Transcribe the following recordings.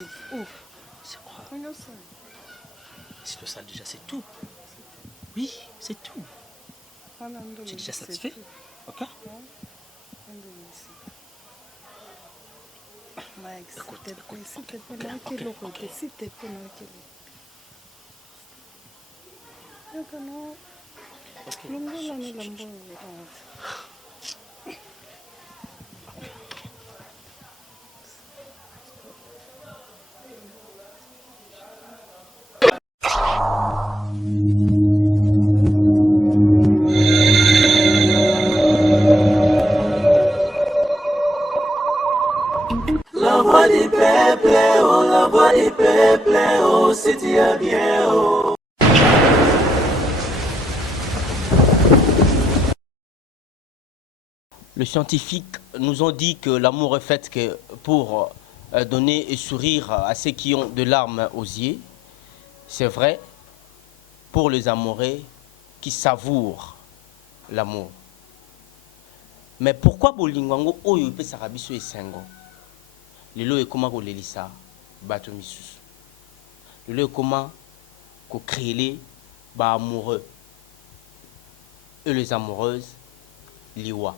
C'est quoi? C'est le sale déjà, c'est tout. Oui, c'est tout. Tu es déjà satisfait? Ok? Écoute, La voix du peuple, oh, la voix du peuple, oh, c'est bien, oh. les scientifiques nous ont dit que l'amour est fait que pour donner et sourire à ceux qui ont de larmes aux yeux. C'est vrai pour les amoureux qui savourent l'amour. Mais pourquoi bolingango oyo pe sarabiso esengo? Lelo ekoma ko lelisa bato misusu. Lelo ekoma ko créer ba amoureux et les amoureuses liwa.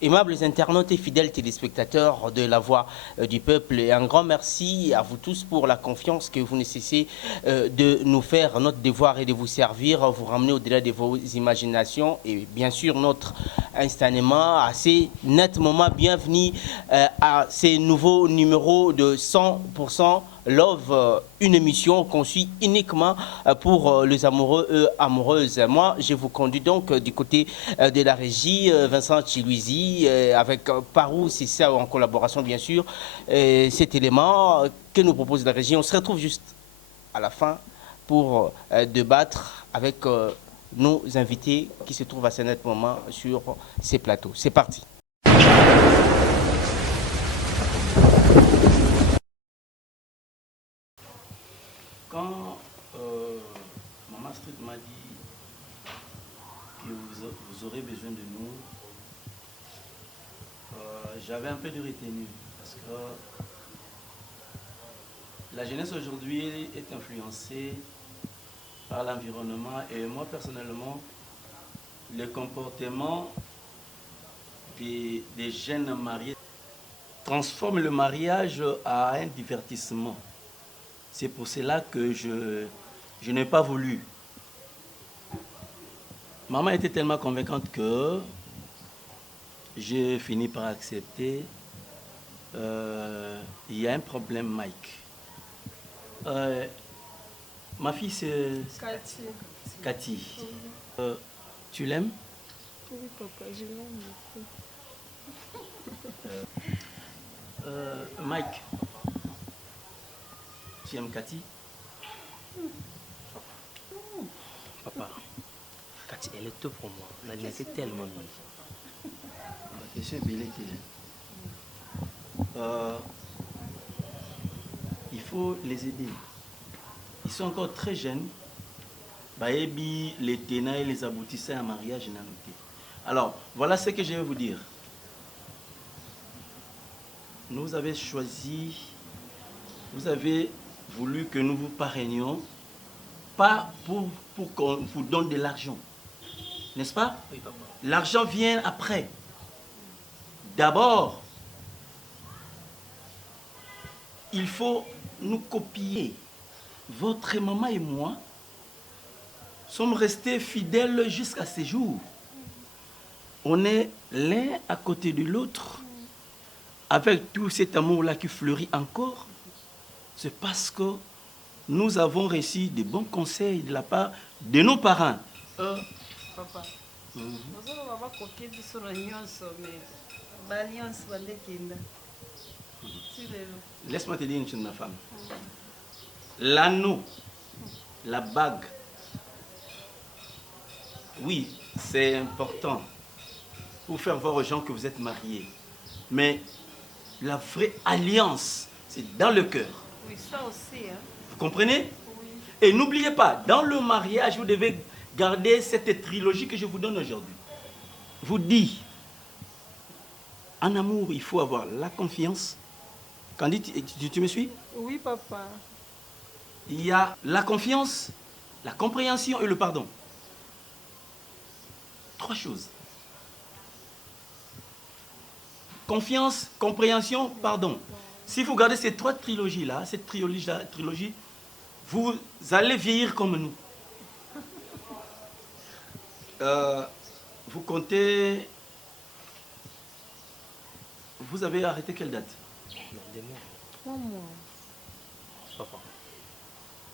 Aimables internautes et fidèles téléspectateurs de la Voix du Peuple, et un grand merci à vous tous pour la confiance que vous ne cessez de nous faire. Notre devoir est de vous servir, vous ramener au-delà de vos imaginations et bien sûr notre instantanément, assez nettement bienvenue à ces nouveaux numéros de 100% Love, une émission conçue uniquement pour les amoureux et amoureuses. Moi, je vous conduis donc du côté de la régie, Vincent Chilouisi, avec Parou, c'est ça, en collaboration bien sûr, cet élément que nous propose la régie. On se retrouve juste à la fin pour débattre avec nos invités qui se trouvent à ce net moment sur ces plateaux. C'est parti. Quand Maman Street m'a dit que vous aurez besoin de nous, j'avais un peu de retenue parce que la jeunesse aujourd'hui est influencée par l'environnement et moi personnellement, le comportement des jeunes mariés transforme le mariage à un divertissement. C'est pour cela que je n'ai pas voulu. Maman était tellement convaincante que j'ai fini par accepter. Il y a un problème, Mike. Ma fille, c'est Cathy. Cathy. Tu l'aimes? Oui, papa, je l'aime beaucoup. Mike, tu aimes Cathy? Papa, Cathy, elle est tout pour moi. Elle était tellement belle. La question est belle. Il faut les aider. Ils sont encore très jeunes. Baébi, les tenants et les aboutissants à un mariage n'a noté. Alors, voilà ce que je vais vous dire. Nous avez choisi, vous avez voulu que nous vous parrainions, pas pour qu'on vous donne de l'argent. N'est-ce pas? Oui, papa. L'argent vient après. D'abord, il faut nous copier. Votre maman et moi sommes restés fidèles jusqu'à ce jour. On est l'un à côté de l'autre, avec tout cet amour-là qui fleurit encore. C'est parce que nous avons reçu de bons conseils de la part de nos parents. Papa, nous allons copier sur l'alliance, mais l'alliance va l'équiner. Laisse-moi te dire une chose, ma femme. L'anneau, la bague, oui, c'est important pour faire voir aux gens que vous êtes mariés. Mais la vraie alliance, c'est dans le cœur. Oui, ça aussi. Hein. Vous comprenez? Oui. Et n'oubliez pas, dans le mariage, vous devez garder cette trilogie que je vous donne aujourd'hui. Vous dis, en amour, il faut avoir la confiance, Candy, tu me suis? Oui, papa. Il y a la confiance, la compréhension et le pardon. 3 choses. Confiance, compréhension, pardon. Si vous regardez ces 3 trilogies-là, cette trilogie, vous allez vieillir comme nous. Vous comptez... Vous avez arrêté quelle date? Des mois. 3 mois. Papa.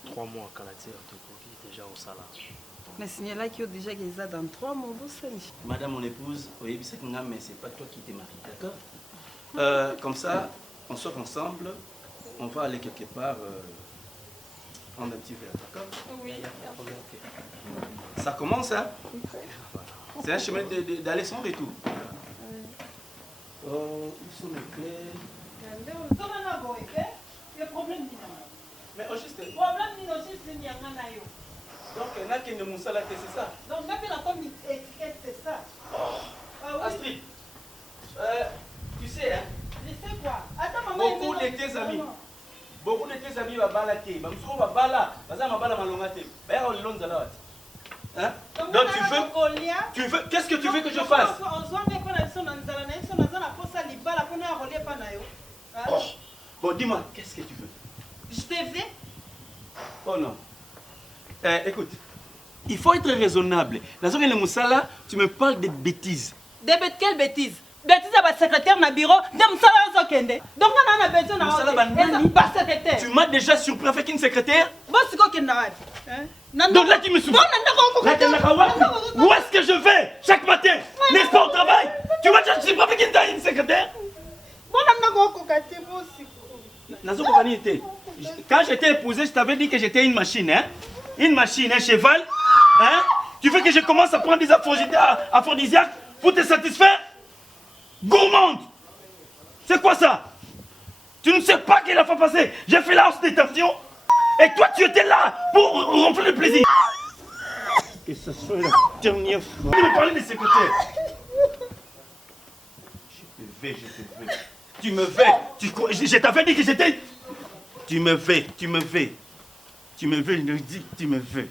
3 mois quand la tire de Covid déjà au salaire. Mais signala qu'il y a déjà des dans 3 mois, vous savez. Madame mon épouse, oui, mais c'est pas toi qui t'es mariée, d'accord? Comme ça, on sort ensemble, on va aller quelque part prendre un petit verre, d'accord? Oui. Ça commence, hein? C'est un chemin d'aller sans retour. Où sont mes clés? Mais au juste. Donc, il y en a qui ne m'ont salaté, c'est ça? Donc, on a comme étiquette, c'est ça. Astrid, tu sais, hein? Je sais quoi? Attends, maman. Beaucoup de tes amis. Beaucoup de tes amis vont balater. Ils vont balater. Ils vont balater. Hein? Donc tu veux, qu'est-ce que tu veux que je fasse? Oh. Bon, dis-moi, qu'est-ce que tu veux? Je te vais. Oh non. Écoute, il faut être raisonnable. Dans ce cas, le Moussala, tu me parles de bêtises. Des bêtises, quelle bêtise? Bêtise à ma secrétaire dans le bureau. Donc, on a besoin d'un secrétaire. Tu m'as déjà surpris avec une secrétaire? Donc là, tu me souviens. Où est-ce que je vais chaque matin? N'est-ce pas au travail? Tu m'as déjà surpris avec une secrétaire? Quand j'étais épousé, je t'avais dit que j'étais une machine, hein? Une machine, un cheval, hein? Tu veux que je commence à prendre des aphrodisiaques pour te satisfaire? Gourmande! C'est quoi ça? Tu ne sais pas quelle a fois passée j'ai fait la hausse des tensions et toi tu étais là pour remplir le plaisir. Que ce soit la dernière fois. Tu me parlais des secrétaires. Je te vais. Tu me vais. Je t'avais dit que j'étais... Tu me vais, je me dis que tu me veux.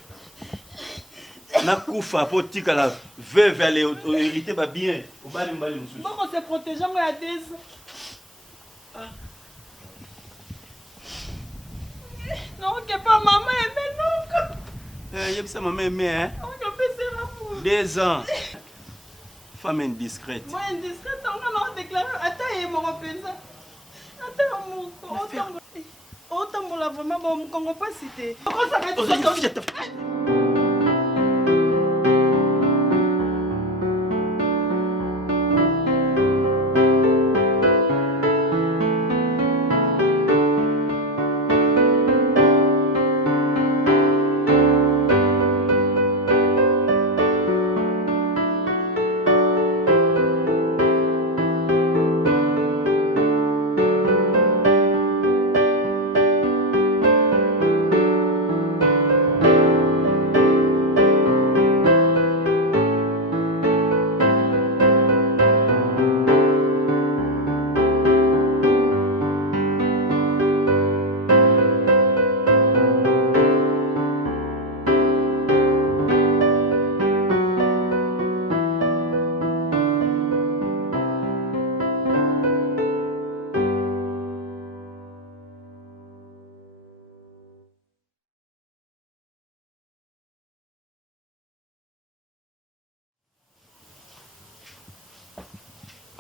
Nakoufa, pour que la veuve elle hériter va bien. on se protège, on a des... Non, que pas maman aimée, non. Ça maman aimée, hein? 2 ans. Femme indiscrète. Moi, indiscrète, on a déclaré. Attends, mon représentant. Attends, mon... Autant la vraiment, bon, on ne pas citer. Comment ça va être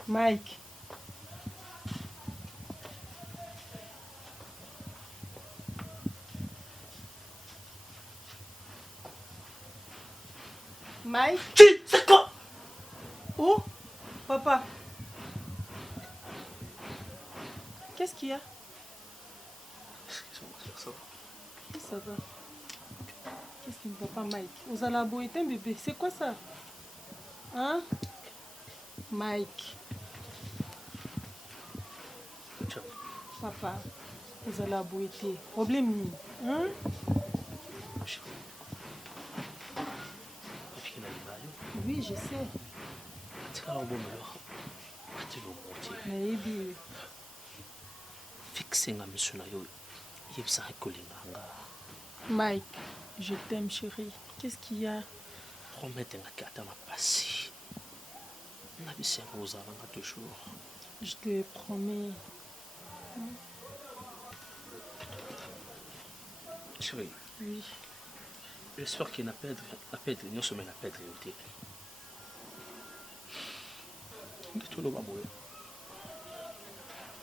Mike. Mike. C'est quoi? Où? Papa. Qu'est-ce qu'il y a? Ça va. Qu'est-ce qui ne va pas, Mike? Vous allez aboyer un bébé. C'est quoi ça? Hein? Mike. Papa, vous allez aboyer. Problème, hein? Oui, je sais. Mais senga miso na yo yebisaka kolinganga. Mike, je t'aime chérie. Qu'est-ce qu'il y a? Promette ngaki ata na pasi na bisenga ozalanga toujours. Je te promets. Chérie, Oui. j'espère qu'il n'a perdre non semaine à perdre yoté. De tout le baboye.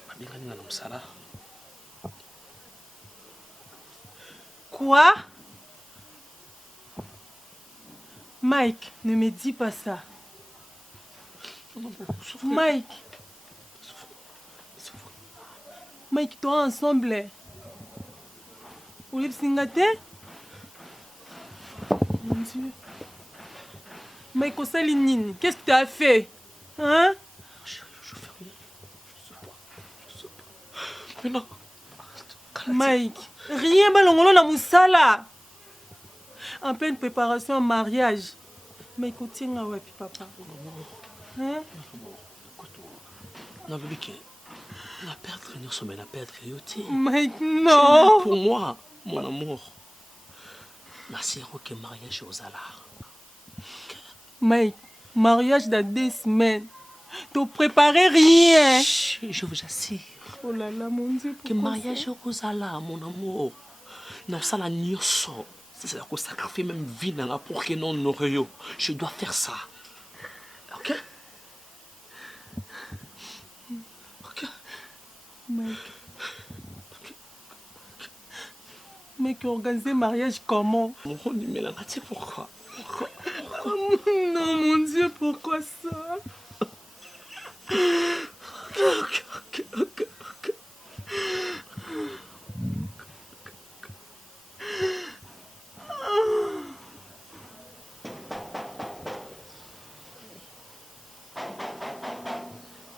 Babingani na msala. Quoi? Mike, ne me dis pas ça. Mike. Mike, toi ensemble. Olive Singate? Mon Dieu. Mike, Osalinine, qu'est-ce que tu as fait? Hein? Chérie, je fais rien. Je sais pas. Mais non. Mike, rien balongolo na musala. En pleine préparation au mariage. Mike, tiens à wapi papa. Hein? Non, bébé, la perdre non semaine à perdre yoté. Mike, non. Pour moi, mon amour. Merci que mariage aux alards. Mike, mariage dans 2 semaines. Tu préparais rien. Je vous assure. Oh là là, mon Dieu. Que mariage aux alards, mon amour. Non, ça la nyoso. C'est là qu'on sacrifie même vie dans la pour que non nourrir. Je dois faire ça. Ok? Ok? Mike. Mec, organiser mariage comment? Mon mais là, tu sais pourquoi? Pourquoi? Non, mon Dieu, pourquoi ça? Ok.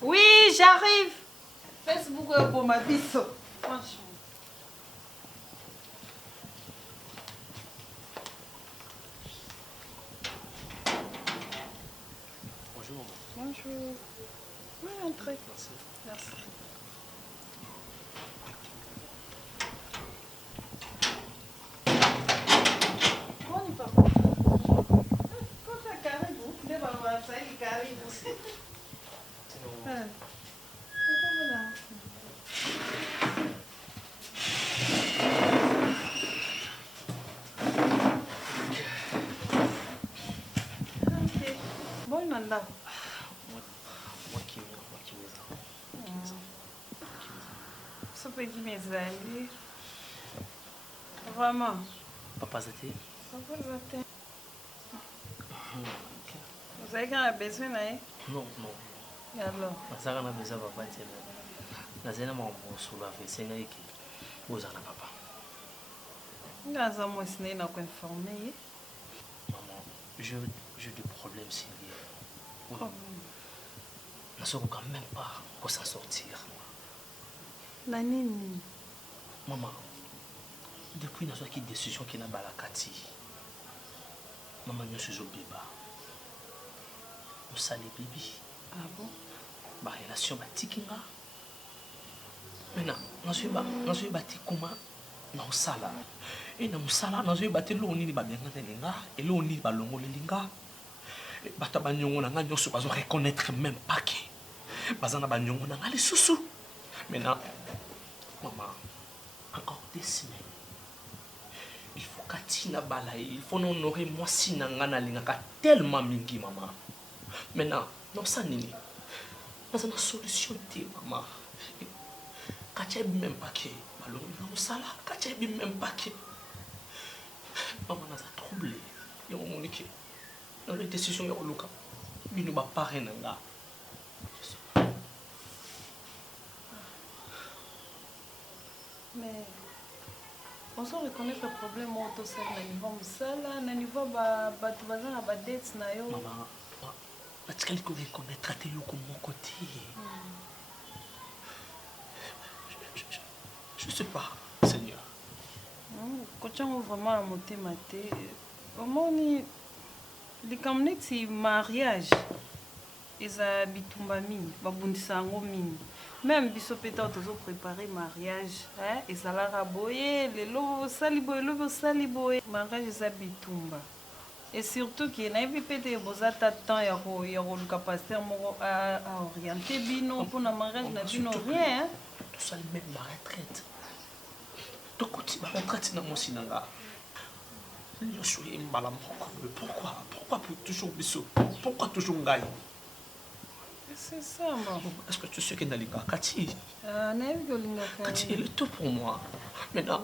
Oui, j'arrive. Facebook pour ma bise. Franchement. Bonjour, maman. Bonjour. Oui, entrez. Merci. Merci. Pode, papai. Conta karibu. Deba wasaili karibu. Boy nanda. Moi qui me Só pedi mesali. Vraiment. Papa Zati. Papa Zati. Vous avez quand même besoin, hein? Non. Et alors? Nazaka na besoin papa tena. Nazena mambo sula fe senga iki. Ozana papa. Ngaza moi sine na informer. Maman, j'ai des problèmes sérieux. Oui. Oh. Je ne sais quand même pas comment s'en sortir. La nini? Maman, depuis que j'ai pris une décision qui n'a pas la Kati, maman, je suis au bébé. Nous sommes les bébés. Ah bon? Ma relation est tikinga. Maintenant, nous sommes bâtis comment nous sommes là. Et nous sommes là, nous sommes bâtis l'oni ni babenga telinga et l'oni balongo linga. Bata banyongo na nga nyonso bazo reconnaître même pas que bazana banyongo na nga les sousou. Maintenant, maman, encore 2 semaines. Il faut qu'Atina balaye, il faut honorer moi si nangana lingaka tellement mingi maman. Maintenant, non ça nini. Parce que solution té maman. Katia même pas que balon non sala, Katia même pas que maman n'a pas troublé. Yo monique. Dans les décisions yo luka. Binu ba paré nanga. Mais on se reconnaît le problème au sein de niveau musala, na niveau batu bazana ba dates na yo. Maman, parce qu'elle connaît traiter yo comme mon côté. Je sais pas, Seigneur. Quand on vraiment la montée maté, au moins ni les si mariage. eza bitumba mingi babundisa yango mingi même biso mpe ntango tozoprépare mariage ezalaka boye lelo osali boye elobi osali boye mariage eza bitumba et surtout ke nayebi mpe te boza ta temps ya koluka paster moko aoriente bino mpona mariage na bino rien tosali même baretraite tokoti baretraite na mosi na nga nyonso ye mbala moko pourquoi toujours biso pourquoi toujours ngai c'est ça bon est-ce que tu sais que nalinga kati nayebi ke olingaka kati il est tout pour moi maintenant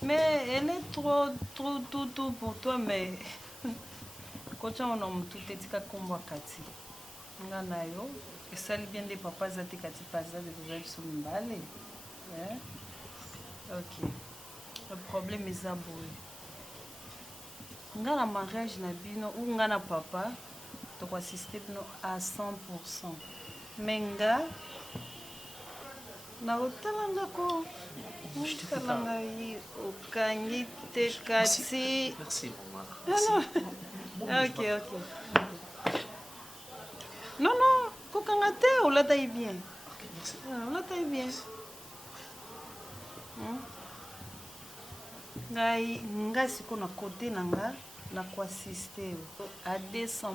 mais elle est trop tout pour toi mais kotia ona motu te tika kombwa kati nga na yo esali bien nde papa aza te kati paza de toza biso mibale ok le problème eza boye nga na mariage na bino ou nga na papa tokoasiste bino à 100%. Mais nga nakotalanga ko otalanga ye okangi te kati merci maman ok non kokanga te olatai bien olatai bien ngai siko na kote na nga na koasiste à 200%.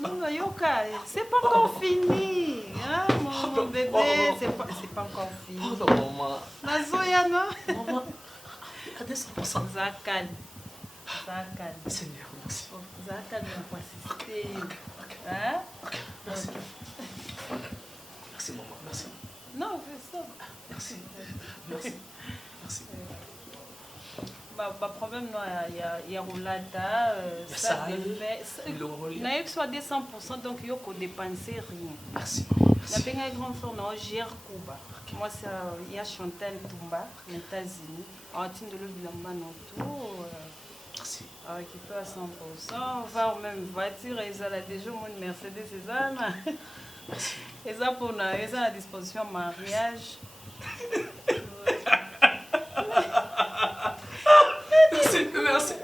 Non, Yoka, c'est pas encore fini. Hein, mon bébé, c'est pas encore fini. Pardon, maman. Nazoya, non? Maman, à 200%. Zakal. Seigneur, merci. Zakal, on va assister. Hein? Merci. Merci, maman, merci. Non, fais ça. Merci. Problème, il y a Roulata, ça n'a eu que soit 200%, donc il n'y a pas dépensé rien. Merci. La bien grande frère, non, gère Cuba. Moi, il y a Chantal Toumba, aux États-Unis. En train de le bilan tout. Merci. Qui peut à 100%. Voire même voiture, ils ont déjà une Mercedes, c'est ça. Et ça pour la disposition mariage. Merci.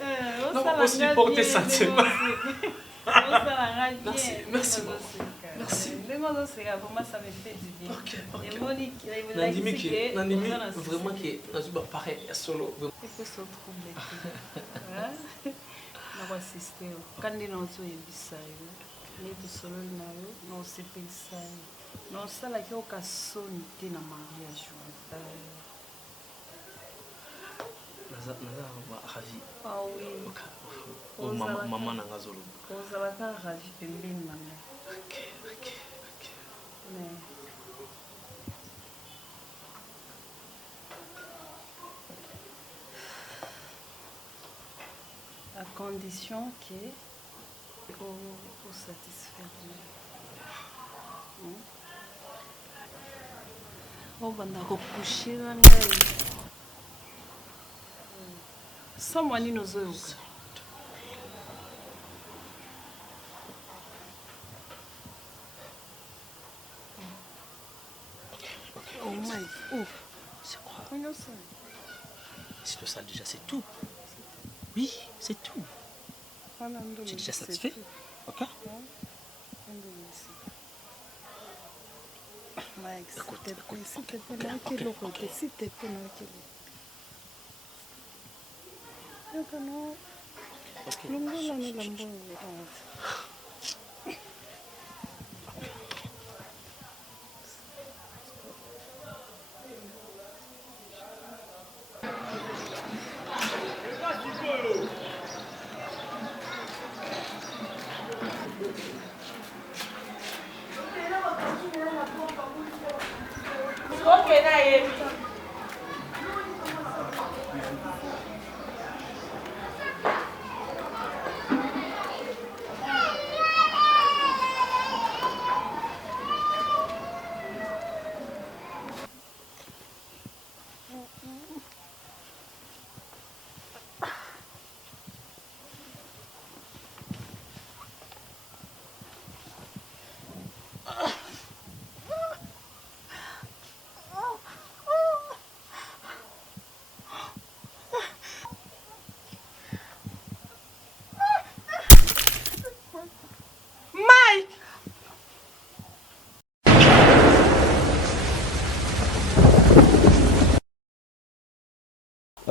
Non, on aussi porter sentiment. Merci. Vraiment, ça me fait du bien. Nandimi, vraiment que pareil, solo. Il faut se trouver. On va assister. Quand on est au yebi solo na yo na osepelisa yo na osalaki okasoni te na mariage naza ravi ah oui maman nanga zolo ozalaka ravi pembeni na nga à condition que au satisfaire obanda kokushira ngai samwa nini ozoyoka oh my c'est quoi c'est le sale déjà c'est tout oui c'est tout. Tu es déjà satisfait? Ok. Écoute.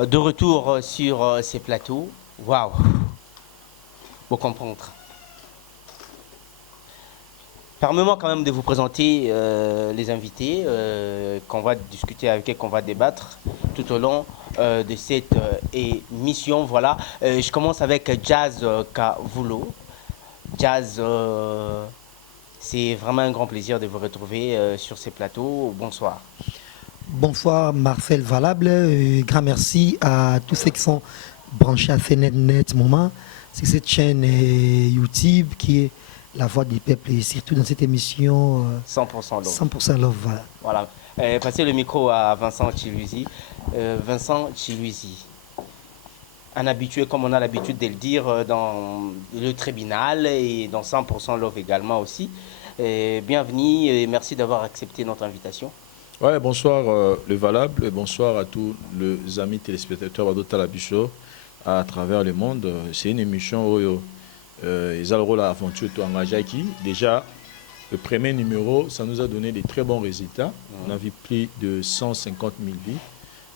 de retour sur ces plateaux. Waouh! Vous comprendre. Permettez-moi quand même de vous présenter les invités qu'on va discuter avec et qu'on va débattre tout au long de cette émission. Voilà, je commence avec Jazz Kavulo. Jazz, c'est vraiment un grand plaisir de vous retrouver sur ces plateaux. Bonsoir. Bonsoir Marcel Valable, grand merci à tous ceux qui sont branchés à CNET Moment. C'est cette chaîne YouTube qui est la voix des peuples et surtout dans cette émission 100% Love. 100% Love, voilà. Voilà. Passez le micro à Vincent Chiluisi. Vincent Chiluisi, un habitué, comme on a l'habitude de le dire, dans le tribunal et dans 100% Love également aussi. Bienvenue et merci d'avoir accepté notre invitation. Ouais, bonsoir le Valable, et bonsoir à tous les amis téléspectateurs de Talabicho à travers le monde. C'est une émission où ils ont le rôle à aventure tout engagé qui déjà le premier numéro, ça nous a donné des très bons résultats. On a vu plus de 150 000 vies.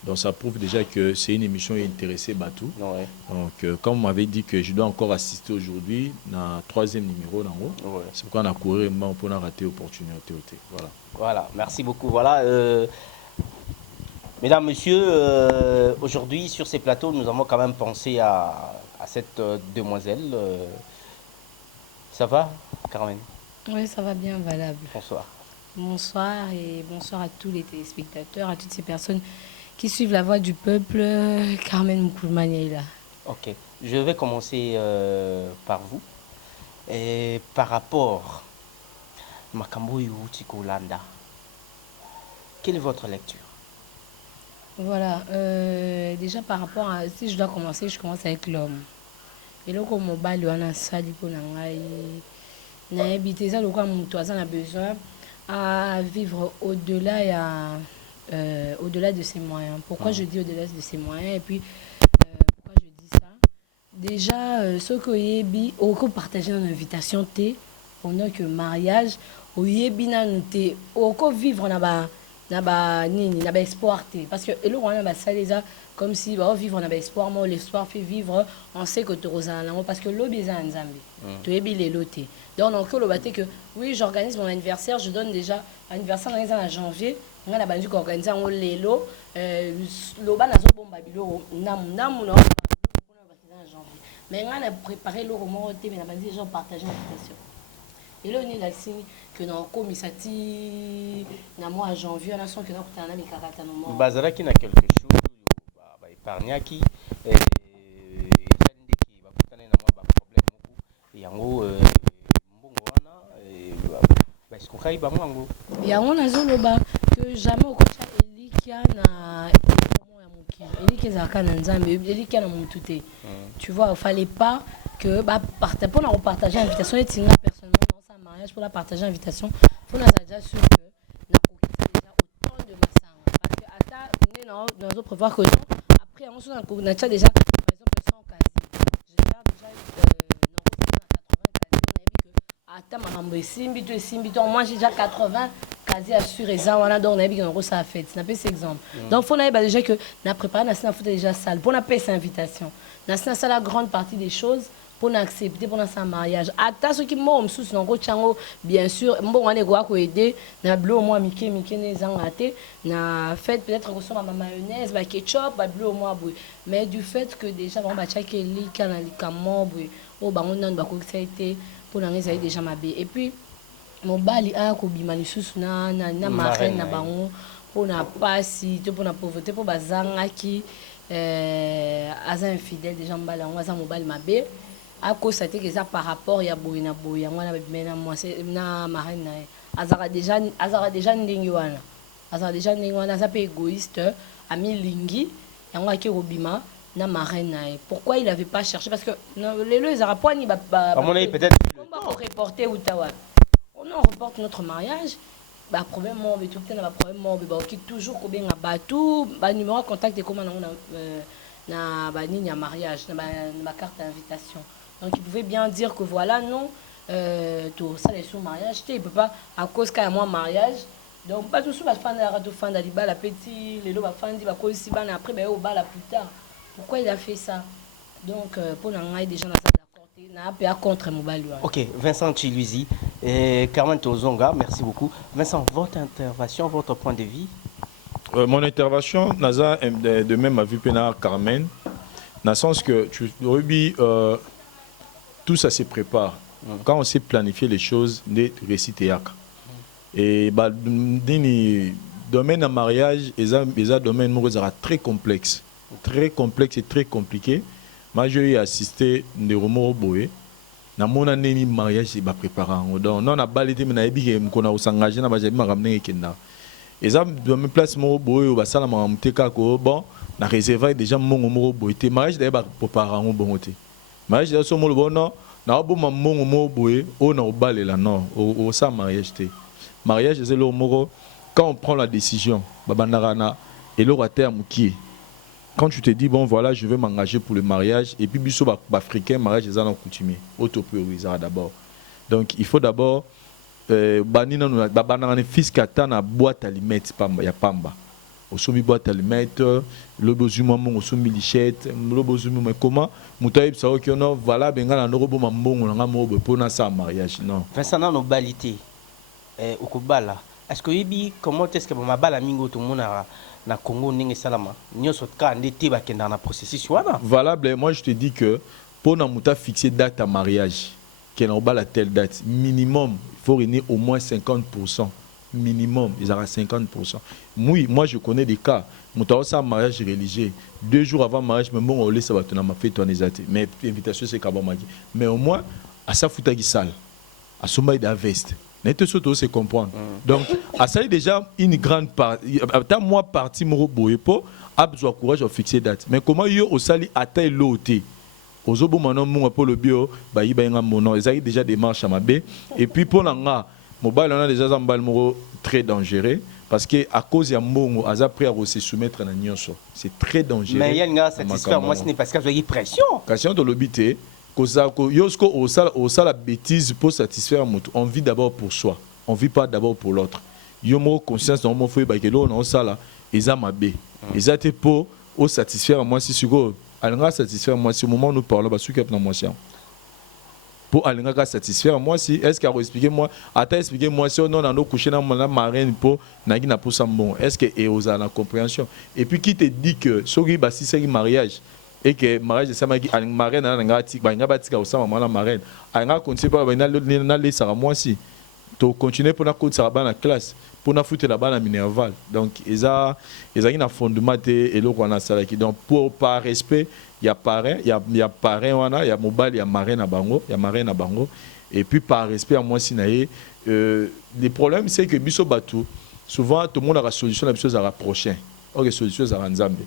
Donc ça prouve déjà que c'est une émission intéressée Batou. Ouais. Donc comme on m'avait dit que je dois encore assister aujourd'hui dans le troisième numéro d'en haut, Ouais. c'est pourquoi on a couru pour pas rater l'opportunité. Voilà. Voilà, merci beaucoup. Voilà, mesdames, messieurs, aujourd'hui sur ces plateaux, nous avons quand même pensé à cette demoiselle. Ça va, Carmen? Oui, ça va bien, Valable. Bonsoir. Bonsoir et bonsoir à tous les téléspectateurs, à toutes ces personnes qui suivent la voix du peuple. Carmen Moukoulmani est là. Ok, je vais commencer par vous. Et par rapport à Makambo Yuchiko Landa, quelle est votre lecture? Voilà, déjà par rapport à... Si je dois commencer, je commence avec l'homme. Et là, comme on va le sali pour n'habiter ça, donc mon toisin a besoin à vivre au-delà au-delà de ses moyens. Pourquoi je dis au-delà de ses moyens et puis pourquoi je dis ça? Déjà, ce que yebi, au partager une invitation t, pendant que mariage, au yebi na noté, au vivre na espoir t, parce que le roi na ça les a comme si vivre na espoir, moi l'espoir fait vivre, on sait que tu rosana parce que l'obi za nzambi, tu yebi les lotés. Donc le baté que oui, j'organise mon anniversaire, je donne déjà anniversaire en janvier. On a bandu qui organise un lélo, l'oba n'a pas bon babilo, namu non. Mais on a préparé le roman mais on a bandu les gens partager l'invitation. Et là on est là signe que dans le commissaire na mois à janvier on a son que dans le temps na mikakata no mo. Bazara qui n'a quelque chose, bah épargner qui et ça qui va pourtant na moi problème beaucoup. Yango mbongo wana bah est-ce qu'on caille ba mwango. Yango na zoloba que jamais au coach Elikia na Elikia zaka na nzambe Elikia na mutute. Tu vois, il fallait pas que pour nous partager l'invitation et Tinga personnellement dans sa mariage pour la partager l'invitation pour nous déjà sûr que na déjà autant de massang parce que ata nous nous prévoir que après on a déjà par exemple 100 quasi. Je vais déjà non 80 quasi on a vu que ata simbi moi j'ai déjà 80 quasi assuré ça voilà donc on a vu qu'on ça a fait c'est un peu cet exemple. Donc faut déjà que na préparer na faut déjà salle pour na payer cette invitation. Na ça la grande partie des choses pour accepter pour un mariage. Ata ceux qui m'ont sous non chango bien sûr bon on est quoi aider na bleu au moins mike les engaté na fait peut-être que ma mayonnaise ba ketchup ba bleu au moins mais du fait que déjà bon ba chaque li kana li kamo au ba on ba ko ça été pour na ça déjà ma bé et puis mon bali a ko bima lisusu na marraine na bango pour na pasi pour na pauvreté pour bazanga qui aza infidèle déjà mbala on aza mobile mabe a constaté que ça par rapport ya boyina boya ngwana bimena moi na marraine na azara déjà ndingi wana za pe égoïste ami lingi yango ki robima na marraine na pourquoi il avait pas cherché parce que les arapoi ni à mon avis peut-être on va reporter Ottawa on reporte notre mariage problème moi tout le temps problème moi qui toujours ko benga batou numéro de contact comment na ni ya mariage na carte d'invitation donc il pouvait bien dire que voilà non tout ça les sous mariage il peut pas à cause qu'à moi mariage Donc, pas tout ça, va libala petit, les lots va fandi, va quoi ici, après, ben, au bal plus tard. Pourquoi il a fait ça? Donc, pour n'en des gens n'a pas contre mon bal. Ok, Vincent Chiluizi et Carmen Tozonga, merci beaucoup. Vincent, votre intervention, votre point de vue? Mon intervention, Naza, de même à vu Pénard Carmen, dans le sens que tout ça se prépare. Quand on sait planifier les choses, des récits théâtres. Et bah, domaine en mariage, ils ont domaine très complexe et très compliqué. Moi, j'ai assisté à Romo Boé. Dans mon année mariage, c'est préparé. Donc, on a balayé, mais on a s'engagé, on a ramené Kenda. Et ça, dans mes places, Romo Boé, on va ça, on a bon, on a réservé déjà mon Romo Boé. Le mariage, d'ailleurs, préparé en bon côté. Le mariage, d'ailleurs, c'est bon, non. Na bo mammo mo boye o na obale la non au ça mariage té mariage c'est le moro quand on prend la décision babanarana et le terme qui quand tu te dis bon voilà je vais m'engager pour le mariage et puis biso africain mariage c'est en coutumier auto-priorisera d'abord donc il faut d'abord banina no babanarana fils kata na boîte à limette pamba ya pamba au sommet boîte à limette le besoin mon au sommet lichette le besoin mais comment mutaib ça ok non voilà benga na robo mambongo na mobo pour na ça mariage non Vincent no balité au kobala est-ce que yebi comment est-ce que ma bala mingo tout monde na Congo ninge salama nyoso ka ndete ba kenda na processus wana valable moi je te dis que pour na muta fixer date à mariage qui na bala telle date minimum il faut réunir au moins 50%. Minimum, ils auront 50%. Oui, moi je connais des cas. Mon un mariage religieux. 2 jours avant le mariage, même on laisse ça m'a fait ton exaté. Mais l'invitation c'est Kabamagi. Mais au moins, à ça foutagi sale, à sommeil de veste. N'était surtout c'est comprendre. Donc, à ça déjà une grande partie. Tant moi parti mon boyepo, a besoin de courage à fixer date. Mais comment yo au sali atteint l'auté? Aux obo manon mon pour le bio, bah il y a mon ils ont déjà des marches à ma baie. Et puis pour l'anga. Mobile on a déjà un bal très dangereux parce que à cause de Mbongo a appris à se soumettre à Nyonso. C'est très dangereux. Mais il y a une satisfaire moi ce n'est parce qu'il y a pression. Question de l'obité yosko au la bêtise pour satisfaire mon on vit d'abord pour soi. On vit pas d'abord pour l'autre. Yomo conscience dans mon feu bakelo on ça là ils ma bé. Ils étaient pour au satisfaire moi si sugo alanga satisfaire moi si au moment où nous parlons parce que dans moi pour aller satisfaire moi si est-ce qu'il a expliqué moi attends expliquer moi si on a nos coucher dans la marraine pour nagina pour ça bon est-ce que et aux la compréhension et puis qui te dit que sori ba si c'est mariage et que mariage ça m'a dit marraine na ngati ba ngabatika au ça maman la marraine anga continue pas na les ça moi si to continuer pour na code ça ba na classe pour na foutre là-bas na minerval donc ils a un fondement et le qu'on a ça qui donc pour par respect il y a parrain il y a parrain wana il y a mobile il y a marraine à bango il y a marraine à bango et puis par respect à moi sinaé les problèmes c'est que biso batou souvent tout le monde a la solution la chose à rapprocher OK solution à nzambe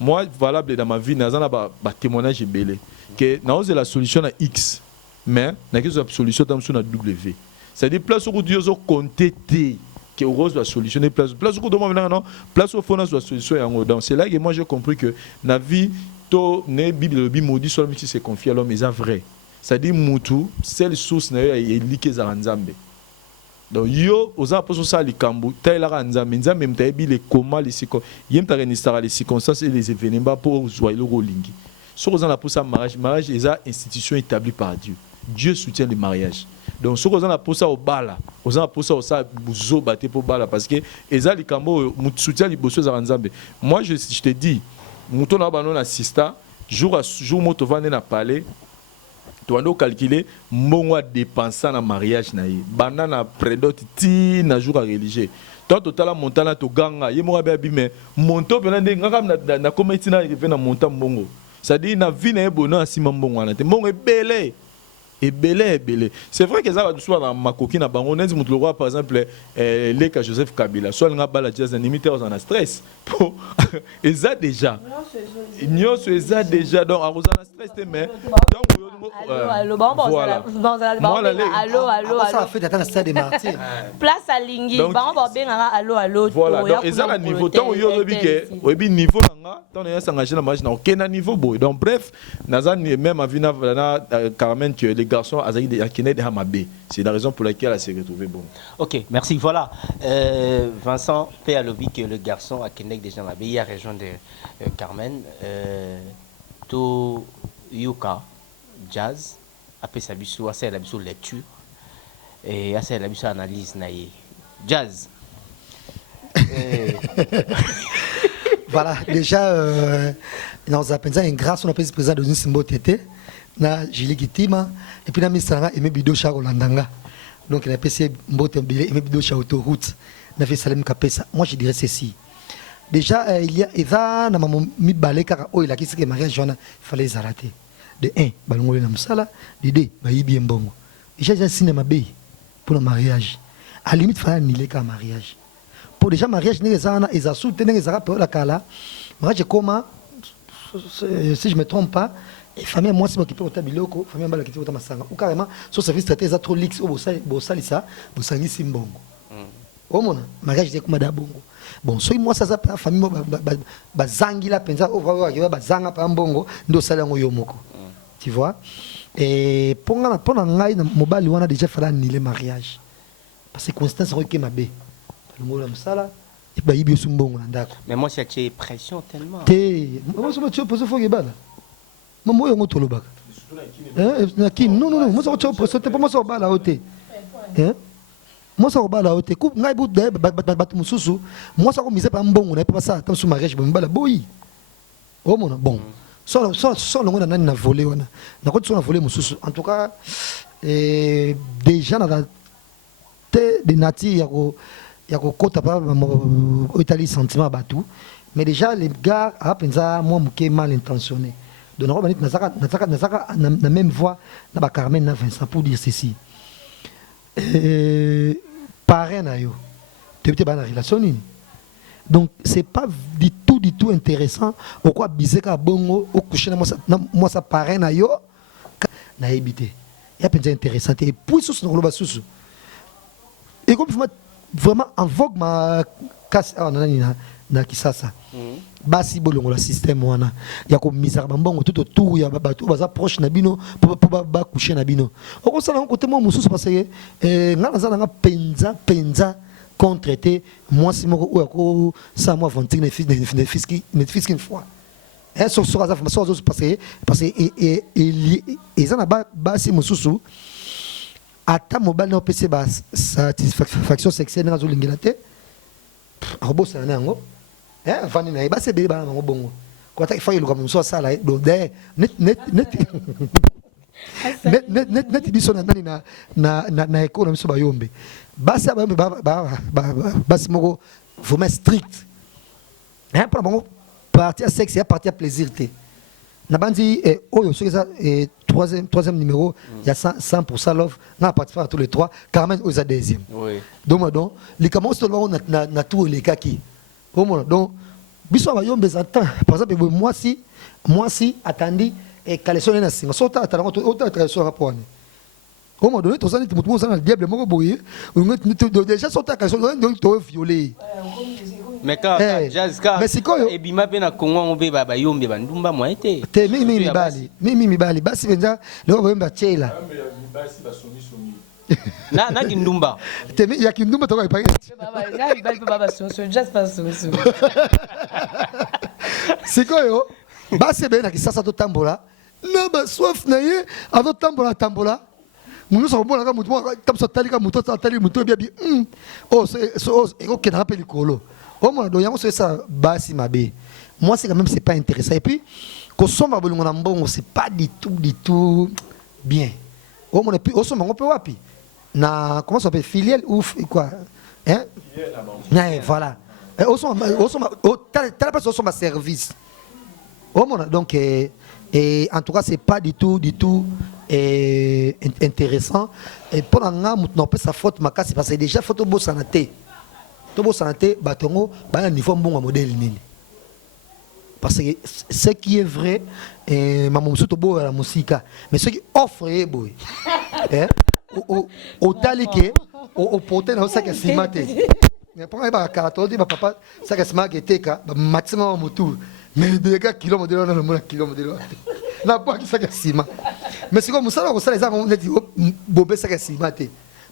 moi valable dans ma vie nazana ba témoignage belé que na ose la solution à X mais na que solution dans sur na W c'est-à-dire place où Dieu zo compter que rose doit solutionner place où demande non place où fond doit solution donc c'est là que moi j'ai compris que na vie to ne bible bi maudit seulement si c'est confié à l'homme mais c'est vrai c'est-à-dire mutu celle source na est liké za nzambe donc yo oza poso ça likambu taila nzambe nzambe mtayebi les comment les les circonstances et les événements pour joie le rolingi so oza na posa mariage est une institution établie par Dieu soutient le mariage. Donc, ce qu'on a posé au bala, on a posé au ça, bouzo batté pour bala, parce que eza likambo soutient les bossos à Nzambe. Moi, je te dis, mouton na banon assista, jour à jour, moto vendre na palais, tu vas calculer, mon dépenser na mariage na y, banana prédote ti na jour à religieux. Toi, total montana to ganga, yé mo baby mais monto benande ngam na comité na na montant bongo. C'est-à-dire na vie na bonheur si mbongo na te, mbongo belé. Et belé. C'est vrai que ça va soit dans ma coquine à bango, on le roi par exemple les cas Joseph Kabila, soit nga bala jazz animateurs en stress. Et ça déjà. Nyo ça déjà donc à Rosana stress mais donc Allô, bon, voilà. Ça a fait attendre stade des martyrs. Place à Lingui, bon, allô. Voilà, donc ils ont un niveau. Tant qu'il y a un niveau, tant qu'il y a s'engager dans la machine, aucun niveau. Donc bref, même à Carmen, les garçons, c'est la raison pour laquelle elle s'est retrouvée. Bon. Ok, merci. Voilà. Vincent P. a lobby que le garçon à Kenneth déjà m'a il a rejoint de Carmen. To Yuka Jazz, après sa biso, assez la biso lecture et assez la biso analyse naïe. Jazz. Voilà, déjà, nous avons une grâce, on a fait président de une Simbo Tété, na Julie Gitima, et puis na Missanga et Mebido Charolandanga. Donc, il a fait Mbote et Mebido Charoutoroute, on a fait Salem Kapesa. Moi, je dirais ceci. Déjà, il y a Eva, na maman mi balé car oh il a qui c'est mariage il fallait les arrêter. De 1, balongole na musala, de 2, ba yibi mbongo. Déjà j'ai cinéma bé pour le mariage. À limite fallait annuler qu'un mariage. Pour déjà mariage n'est pas ils a soutenu les arabes pour la kala. Mariage comment si je me trompe pas, famille moi c'est moi qui peux au biloko, famille mbala qui peut au masanga. Ou carrément son service traité ça trop lix au bosali ça, bosangi simbongo. Au mon mariage c'est comme d'abongo. Bon, so moi ça ça famille bazangi la penza au voir que bazanga pa mbongo ndo sala ngoyo moko. Tu vois? Et pendant ngai na mobali wana déjà fallait annuler mariage. Parce que constance roké mabé. Ngolo msala et ba yibi sumbongo na ndako. Mais moi c'est une pression tellement. Moi ça tu pose faut que bala. Moi yo to lobaka. Na kin non moi ça tu pose c'est pas moi ça bala oté. Moi ça va là au coup ngai bout de bat mususu moi ça comme pas mbongo na pas ça tant sous mariage mbala boyi oh mon bon so longo na na volé wana na ko na volé mususu en tout cas déjà na te de nature ya ko kota pa au Italie sentiment batu mais déjà les gars a penza moi muke mal intentionné donc on va dire na même voix na ba Carmen na Vincent pour dire ceci parrain na yo tu es dans relation donc c'est pas du tout intéressant pourquoi biser ka bongo au coucher moi ça parrain na yo na éviter il y a pas intéressant et puis sous no loba sous et comme vraiment en vogue ma casse na kisasa basi bolongo la système wana ya ko misara mbongo tout autour ya bato baza proche na bino pour ba coucher na bino oko sala côté moi mususu parce que ngana za nga penza contre moi si moko ou ko ça moi vontique ne fils qui une fois sur ça parce que ils en a basi mususu ata mobile na PC ba satisfaction sexuelle na zo lingilate robo ça na ngo vani na ba se be ba na bongo ko ta fa yiluka muso sala do de net biso na nani na école muso ba yombe basi ba si moko vraiment strict pour bon partie sexe et partie plaisir té na bandi oyo ce que ça troisième numéro il y a 100% love na partie à tous les trois Carmen aux deuxième oui donc les commence na tout les kaki donc biso ba yombe zata par exemple moi si attendis et caleçon na singa sota atala ko autant caleçon rapone au moment donné tosani mutu mosana le diable moko boye déjà sota caleçon donc to violer mais quand Jazka et bima pe na Congo on be ba yombe ba ndumba moi té mimi bali basi benza le ba yombe chela basi ba somi na kindumba temi ya kindumba to ba baba sonso just pas sonso sikoyo basi be na kisasa to tambola na ba soif na ye avo tambola munu so bona ka mutu comme ça talika mutu tali mutu bien so eko kena pe likolo oh mon do yango so ça basi mabe moi c'est quand même c'est pas intéressant et puis ko somba bolungo na mbongo c'est pas du tout bien oh mon et puis osoma on peut wapi na comment ça s'appelle filiale ou quoi hein filiale voilà osoma t'as pas osoma service oh mon donc et en tout cas c'est pas du tout intéressant et pendant nga mutu peut sa faute makasi parce que déjà photo beau santé to beau santé batongo ba niveau mbongo modèle nini parce que ce qui est vrai, maman musuto boy la musique, mais ce qui offre est boy. Au talike, au poté na ça que simate. Mais pour aller à Karato, dit papa, ça que simate eteka, maximum mutu. Mais des gars kilomètres là dans le kilomètres là. Na pas que ça que simate. Mais c'est comme ça là, ça les a on dit bobé ça que simate.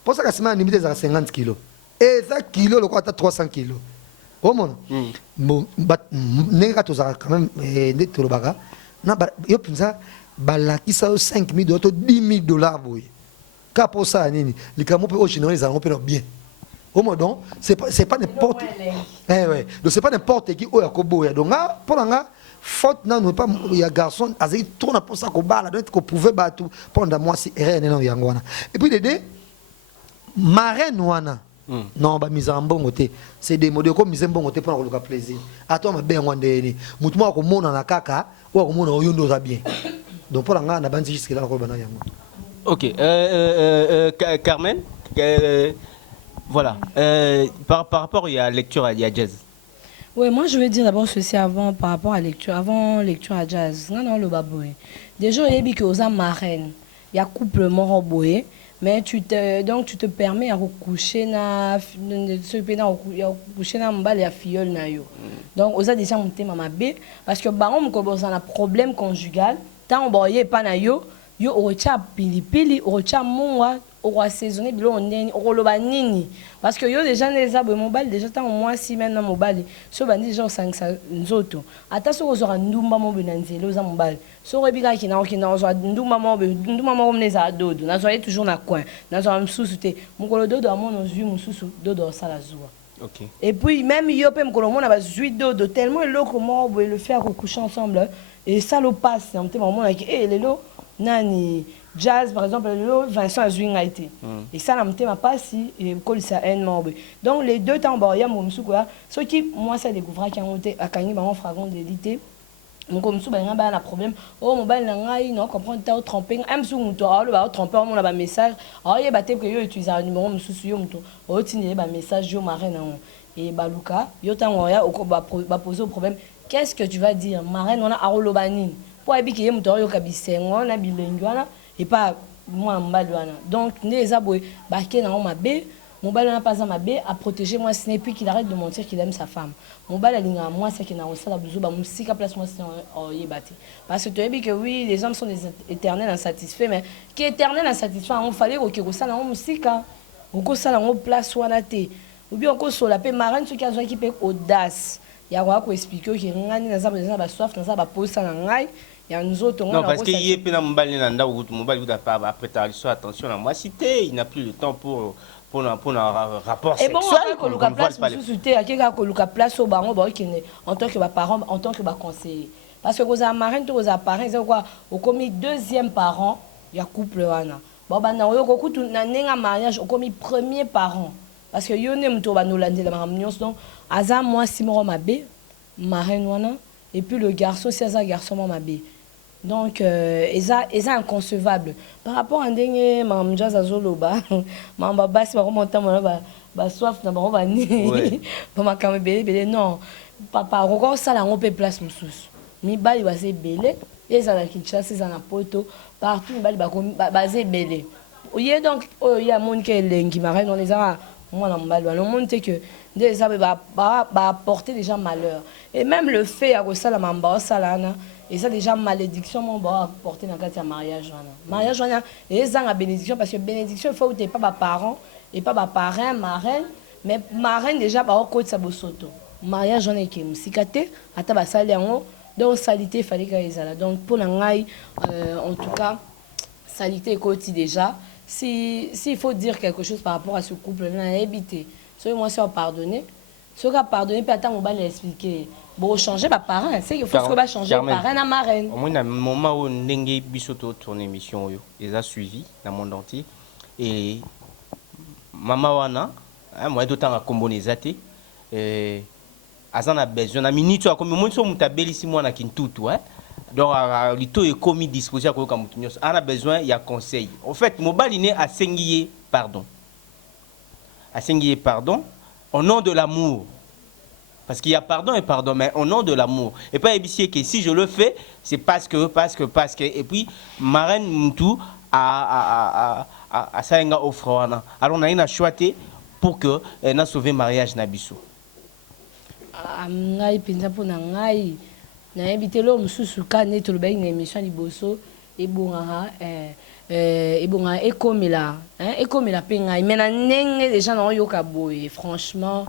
Pour ça que simate limite à 50 kg. Et ça kilo le quoi à 300 kg. Oh mon. Bon, n'est-ce pas quand même des tolobaga. Na yo pensa balaki ça 5 000 $, 10 000 $. Boy. Car pour ça nini, les camo peut au général ils allont payer bien. Au moins donc c'est pas n'importe ouais. Donc c'est pas n'importe qui au yakobo. Donc pour nga faute non pas il y a garçon azali tourna pour ça ko bala donc ko pouvait battre pendant moi si rien non yangwana. Et puis des marraine wana. Non ba mise en bon côté c'est des modèles comme mise en bon côté pour le plaisir attends ma ben wandeni mutu mo ko mona na kaka ou ko mona oyondo za bien donc pour nga na bandi jusque là ko bana yango. Ok Carmen voilà par rapport à la lecture à jazz. Oui, moi je veux dire d'abord ceci avant par rapport à lecture à jazz. Non le baboué. Déjà il y a dit que aux marraines il y a couple mort boé. Mais tu te permets à recoucher na mbali ya fiole na yo. Donc oza déjà monter mama B parce que baron ko boza na problème conjugal, tant on boye pa na yo ocha pilipili, ocha monwa, o assaisonner bilo neni, o loba nini parce que yo déjà les abwe mobile déjà tant moi si maintenant mobile so bandi déjà 500 nzoto. Ata so ozora ndumba mo benanzelo za mobile. So rebika ki na ozo ndumba mo mneza dodo. Na zo toujours na coin. Na zo msusu te. Mukolo dodo amono zui msusu dodo sala zua. OK. Et puis même yo pe mukolo mona ba zui dodo tellement eloko mo le faire coucher ensemble et ça le passe en te moment like lelo nani jazz par exemple le Vincent Azwing a été et ça n'a pas passé et colle ça un membre donc les deux temps bah il y a mon souko ce qui moi ça découvrir qui a monté à Kangi maman fragment d'élité mon comme sou ba un problème oh mobile na ngai non comprendre ta tromper am sou muto le ba tromper mon ba message ah il baté que yo utiliser un numéro mususu yo muto oh tini ba message yo marraine et baluka yo temps ya ba poser au problème qu'est-ce que tu vas dire marraine on a arolobani pour habiter yo muto yo kabisengo na bilengwana et pas moi mbadwana donc les aboué baké na ma bé mon bal n'a pas ma bé à protéger moi ce n'est plus qu'il arrête de mentir qu'il aime sa femme mon bal a moi c'est qu'il n'a pas la blouson ba musika place moi c'est yebati parce que tu as dit que oui les hommes sont des éternels insatisfaits mais qui éternel insatisfait on fallait que ça na musika on ça na place wana te ou bien on so la paix marraine ce qui a qui peut audace ya ko expliquer que ngani na za ba soif na za ba posa na ngai. Non, parce qu'il y a plein de mobile après ta attention à moi cité, il n'a plus le temps pour un rapport sexuel. Et bon, on a place place au baron en tant que parent, en tant que conseiller. Parce que vous avez marraine, vous avez parents, c'est quoi? Au commis deuxième parent, il y a couple wana. Bon bah na yokoku tu na nenga mariage au commis premier parent. Parce que yo ne mto ba no lande la mariage donc aza moi simoro mabe marraine wana et puis le garçon c'est un garçon mabe. Donc, c'est inconcevable. Par rapport à un Mme Jazz Azoloba, Mme Bassi va remonter ma soif, non, papa, regarde ça, on peut place mon sous. Mi bali va se belé, les ana Kinshasa, les ana Poto, partout, bali va se belé. Oui, donc, il y a mon qui est qui m'arrête dans les arts. Moi, on m'a dit que des amis va apporter déjà malheur. Et même le fait à ça, la mamba, salana. Et ça déjà malédiction mon va porter dans le mariage mariage et ça la bénédiction parce que bénédiction il faut que tu pas parent et pas parrain marraine mais marraine déjà par côté ça bosoto mariage on est qui musikate ata ba sali yango donc salité fallait que ça donc pour ngai en tout cas salité côté déjà si il faut dire quelque chose par rapport à ce couple là éviter soit moi c'est pardonner ce qu'a pardonné puis attends on va l'expliquer. Bon, changer ma parent, c'est qu'il faut que je change parrain à marraine. Au moins, à un moment où Nengue Bissoto tourne émission, ils ont suivi dans le monde entier. Et Maman Wana, moi, d'autant à Combonezate, Azan a besoin de minutes, comme moi, je suis belle ici, moi, qui tout, donc, l'ito est commis disposé à quoi comme on a besoin, il y a conseil. En fait, Mobile il est à Senguier, pardon. À Senguier, pardon, au nom de l'amour. Parce qu'il y a pardon et pardon, mais au nom de l'amour. Et pas ébicier que si je le fais, c'est parce que. Et puis, Marraine Moutou a Saïnga offre. Alors, on a choisi pour que on a sauvé le mariage Nabiso. Ngai penza po na ngai na ebite lo mususu ka ne to ba ngai émission liboso ebonga ebonga ekomela pe ngai mais na ndenge les gens n'ont yoka boye franchement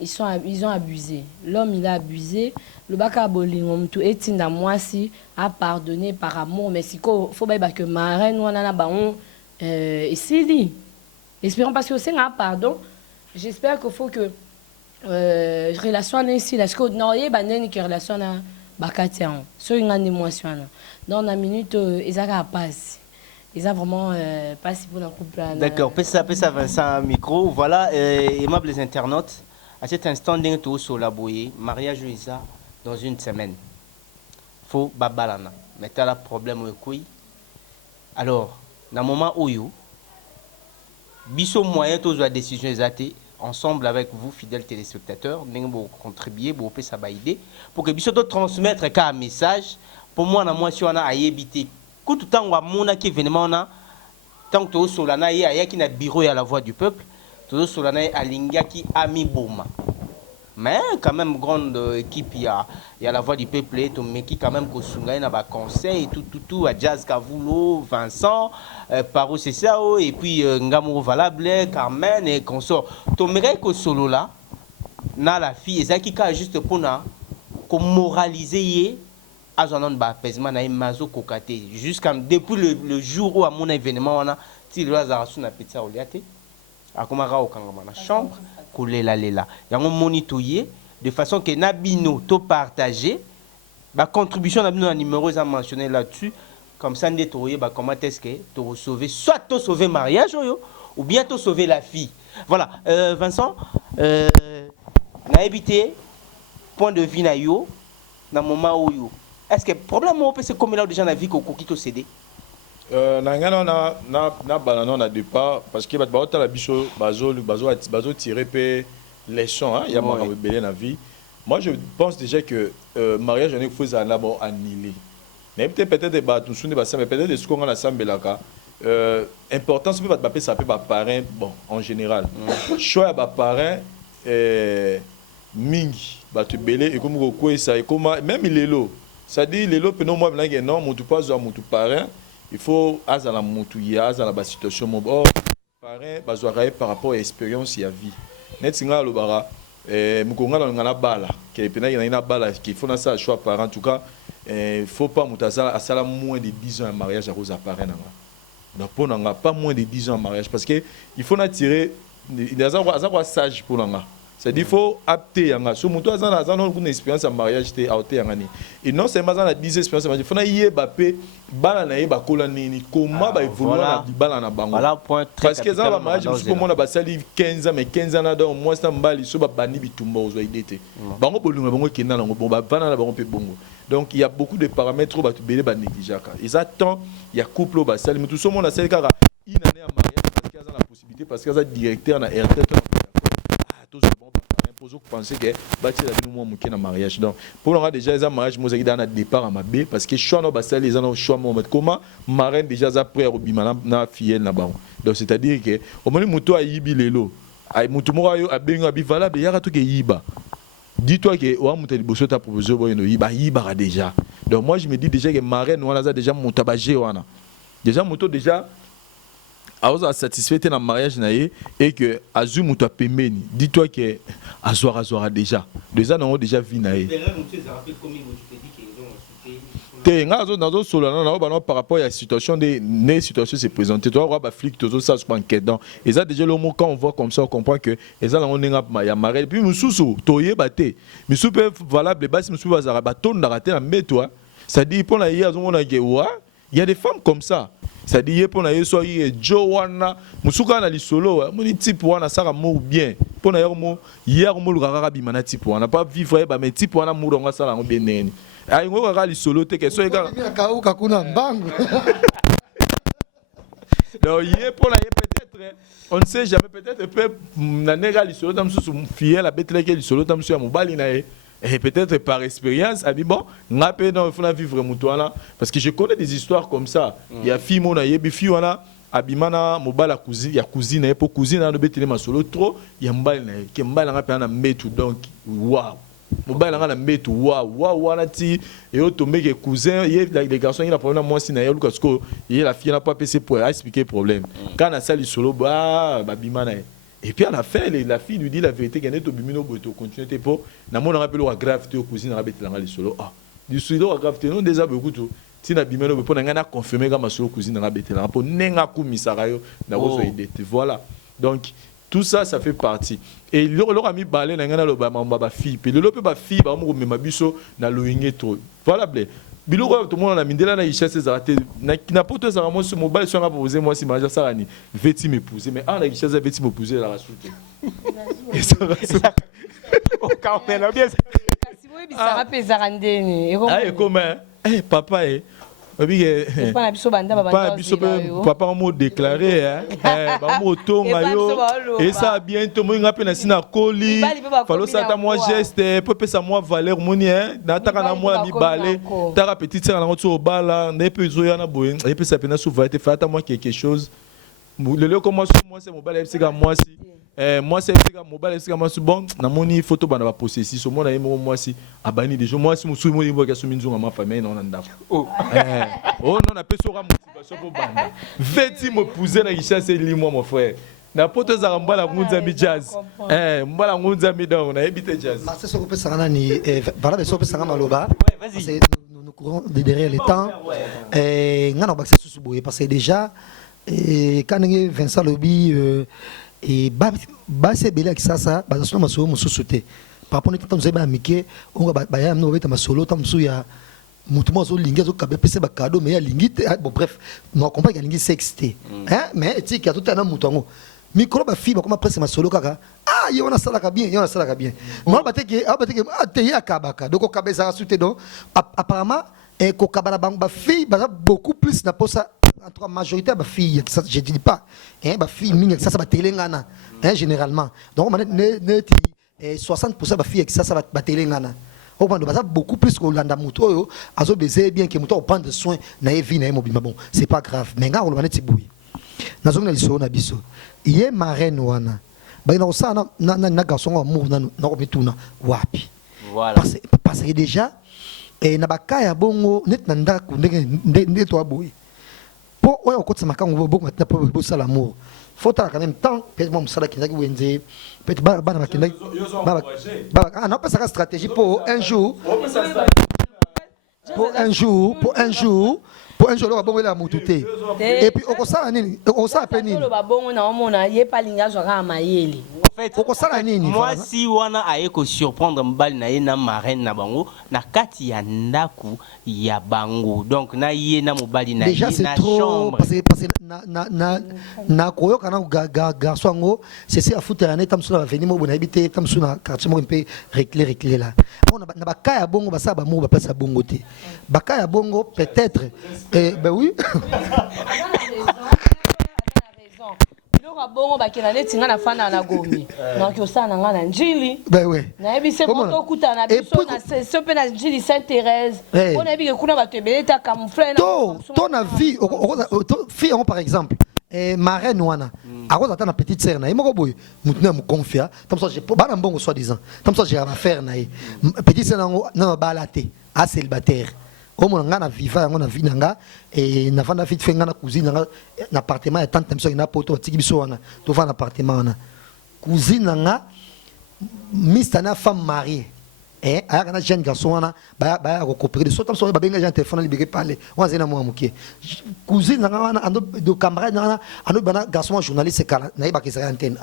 ils ont abusé. L'homme il a abusé, le baka bolingo mutu etinda mwasi a pardonné par amour mais siko faut ba que marraine wana na baon ici dit espérons parce que c'est un pardon. J'espère qu'il faut que relation ici là ce que non y banane qui relation na bakatian so ngani émotion dans la minute ezaka passe ils ont vraiment passé pour un couple. D'accord, pesa Vincent micro. Voilà aimables les internautes, à cet instant d'un tout sur la bouée mariage Isa dans une semaine faut babalana mais t'as le problème au couille. Alors dans le moment où you biso moyen tous la décision exacte ensemble avec vous, fidèles téléspectateurs, nous contribuer, nous faire sa idée pour que nous puissions transmettre un message. Pour moi, si on a évité, tout le temps, on a qui événement, tant que sur la naïe, il y a qui n'a bureau à la voix du peuple, tout sur la naïe à l'inga qui a mis Boma. Mais quand même, grande équipe, il y a la voix du peuple, mais qui quand même il y a conseil, tout, à Jazz Kavulo, Vincent, Paro Cessao, et puis Ngamuro Valable, Carmen et consort. Tomerai que solo là, na la fille, et ça qui a juste pour nous, moraliser, à un an de apaisement, na mazo kokate, jusqu'à depuis le jour où à mon événement, on a, si le hasard a petit oliate, à comment au Kangama, chambre. Lela. Yango monitoyer de façon que nabino to partager ba contribution nabino na numéro ça mentionné là-dessus comme ça ndetoyer ba comment est-ce que to sauver soit to sauver mariage ou bien to sauver la fille. Voilà, Vincent na éviter point de vue na yo na moment où yo est-ce que problème on peut se comme là déjà na vie ko qui to céder na balano na départ parce que bato la biso bazo tirer pe leçon hein il y a moi belé na vie. Moi je pense déjà que mariage on faut ça d'abord annuler mais peut-être ba tout souné ba ça mais peut-être ce qu'on a sambelaka importance peut pas ça peut pas parrain bon en général choix ba parrain mingi ba tu belé et comme ko ça et comme même lelo ça dit lelo pe non moi non mutu pas zo mutu parrain. Il faut azala mutuya azala ba situation mo parrain bazwara par rapport à expérience ya vie net singa lobara mukonga na bala ke pena ina bala qu'il faut na ça choix parent en tout cas faut pas mutazala asala moins de 10 ans en mariage à cause parrain nanga donc pour nanga pas moins de 10 ans en mariage parce que il faut na tirer il y a ça sage pour nanga. C'est-à-dire qu'il faut apter yanga. So muto azana une expérience en mariage te auté yangani. Et non seulement azana 10 expériences en mariage, il faut na yebapé bala na yeba kola nini comment ba évoluer na bala na bango. Voilà point très parce que ça ba mariage parce que mon na basali 15 ans mais 15 ans na dans moi ça mbali so ba bani bitumba ozo idete. Bango bolunga bango kenda na ngo ba bana na bango pe bongo. Donc il y a beaucoup de paramètres ba tu belé ba négligeaka. Ils attendent il y a couple ba sali mais tout ce monde a sali kaka une année en mariage parce qu'il y a la possibilité parce qu'il y a directeur na RTT. Pour penser que bâtir la vie nous na mariage donc pour on a déjà les mariage moi dans un départ à ma b parce que choix no basal les gens choix moi comment marraine déjà za près au bimana na fiel na ba donc c'est à dire que au moment muto ayibi lelo ay muto mo ayo abenga bi valable ya to ke yiba dis-toi que wa muto liboso ta proposé boyno yiba déjà donc moi je me dis déjà que marraine on a déjà mutabagé wana déjà muto déjà a satisfait dans le mariage et que azu muto pembeni dis-toi que azora déjà non déjà vu naé par rapport à la situation des situations se présenter toi ba flic toujours ça se enquête donc et ça déjà le mot quand on voit comme ça on comprend que et ça on est ya mariage puis mususu toye baté mususu peut valable basi mususu bazara baton na rater mais toi ça dit pour la hier on il y a des femmes comme ça. C'est-à-dire pour na yeso yi Joanna musuka na lisolo moni type wana saka mo bien pour na yomo hier mo lukaka bimana type wana pas vivre ba mais type wana mo ronga sala ngo beneni ay ngo ka lisolo te ke so eka ka kuna mbangu donc hier pour na peut-être On ne sait jamais, peut-être et peut-être par expérience, elle dit bon, il faut vivre moutoana parce que je connais des histoires comme ça. Il y a fille mon aïe, fille wana abimana mobala cousine, il y a cousine et pour cousine on betele masolo trop, il y a mbala qui mbala ngapa na metu donc waouh. Mobala ngana metu waouh wana ti et automé que cousin, il y a des garçons il a problème moi si na yolu parce que il la fille n'a pas passé pour expliquer le problème. Quand on a ça solo ba babimana. Et puis à la fin, la fille lui dit la vérité qu'elle est au bimino pour continuer tes pots. N'a mon rappel la gravité au cousin n'a pas été dans les solo. Ah, du suido la gravité non déjà beaucoup tout. Si na bimino pour n'a confirmé que ma solo cousine n'a pas été là pour n'enga kumisarayo n'a pas aidé. Voilà. Donc tout ça, ça fait partie. Et leur ami balé n'a ngana lo ba mamba fille. Puis le lope ba fille ba mo me mabiso na loingé trop. Voilà blé. Biloko tout le monde a mindela na icha ces arrêtés na poto ça moi sur mobile sur proposer moi si maja sarani veti m'épouser mais en la icha ça veti m'épouser la rasoute et ça au campement bien si vous bisa pesa randeni ah et comment papa pas papa m'a déclaré bah moto mayo et ça bientôt moi ngape na sina koli falo ça ta moi geste peut ça moi valeur moni na ta kana moi mi balé ta petite sœur na retour au bala ne peut zoya na boye et puis ça pena souvent te faire moi quelque chose le comment moi c'est mobile c'est comme moi si moi c'est comme mobile c'est comme bon na moni photo bana ba possessi so moi na moi si abani déjà moi si musu moi ibo ka so minzu ma famille na ndako oh non na peso ra motivation pour banda veti me pousser na kisha c'est li moi mon frère na poto za mbala ngunza mi jazz mbala ngunza mi donc na ebite jazz c'est ce que peut ça ni voilà mais ça peut ça maloba vas-y nous courons derrière les temps ngana ba sous boye parce que déjà quand Vincent Lobby et c'est belé que ça bah ça maso musu sauter par rapport à nous ba mike on va ba ya no beta masolo tam su ya mutu maso lingi zo kabe pese ba cadeau mais ya lingi bon bref nous comprend qu'il y a lingi sexté hein mais tu qui a tout un mutu ngo micro ba fi ba comme presque masolo kaka ah yo na sala ka bien moi ba te que te ya kabaka donc kabe ça sauter donc apparemment et ko kabala ba fi ba beaucoup plus na posa entre la majorité de filles, je ne dis pas, bah filles, ça va télégana, généralement. Donc, on a 60% de filles, ça va télégana. On a beaucoup plus que l'anda mouto, à ce baiser bien que mouto prend de soin, na vie na mobile. Bon, c'est pas grave. Mais quand on a dit bouille, na zone na iso na biso, il est marraine wana. Bah na ça na garçon amour na komituna wapi. Voilà. Parce que déjà, na bakaya bongo net na ndako ndé to bouille. Pour ouais au côté ma quand on veut beaucoup maintenant pour ça l'amour faut en même temps peut-être moi ça qui n'aki wenze peut-être ba na kinda ah non pas ça stratégie pour un jour là bon la moutouté et puis on ça nini on ça appelle nini ba bongo na omona ye palinga zwa mayeli moi si wana aeko surprendre mbali na ye na marraine na bango na kati ya ndaku ya bango donc na ye na mobali na déjà ye na chambre parce que na koyo kana garçon ngo c'est à foutre en état sur venir mo bona habiter comme sur na quartier mo un peu réclé là on na ba kaya bongo ba sa ba mo ba pesa bongo te ba kaya bongo peut-être ben oui bongo bakena neti nga na fanda na gomi donc osala nga na njili ben ouais nayebi se moto okuta na biso na se pe na njili Sainte-Thérèse on a vu que kuna bato ebele ta camoufler ton avis fille par exemple marraine wana akoza ata na petite sœur na ye moko boye mutu na moconfia comme ça j'ai bana mbongo soi-disant comme ça j'ai affaire na ye petite sœur nango na bala te a célibataire au mon nga na viva yango na vie nanga et na vanda fit fenga na cousine nanga na appartement ya tante mso na poto tiki biso wana to va na appartement wana cousine nanga mista na femme mariée aya kana jeune garçon wana ba ko coopérer de so tam so ba benga jeune téléphone libéré parler on zena mo amuke cousine nanga wana ando de camarade nanga ando bana garçon journaliste kala na ba kisa antenne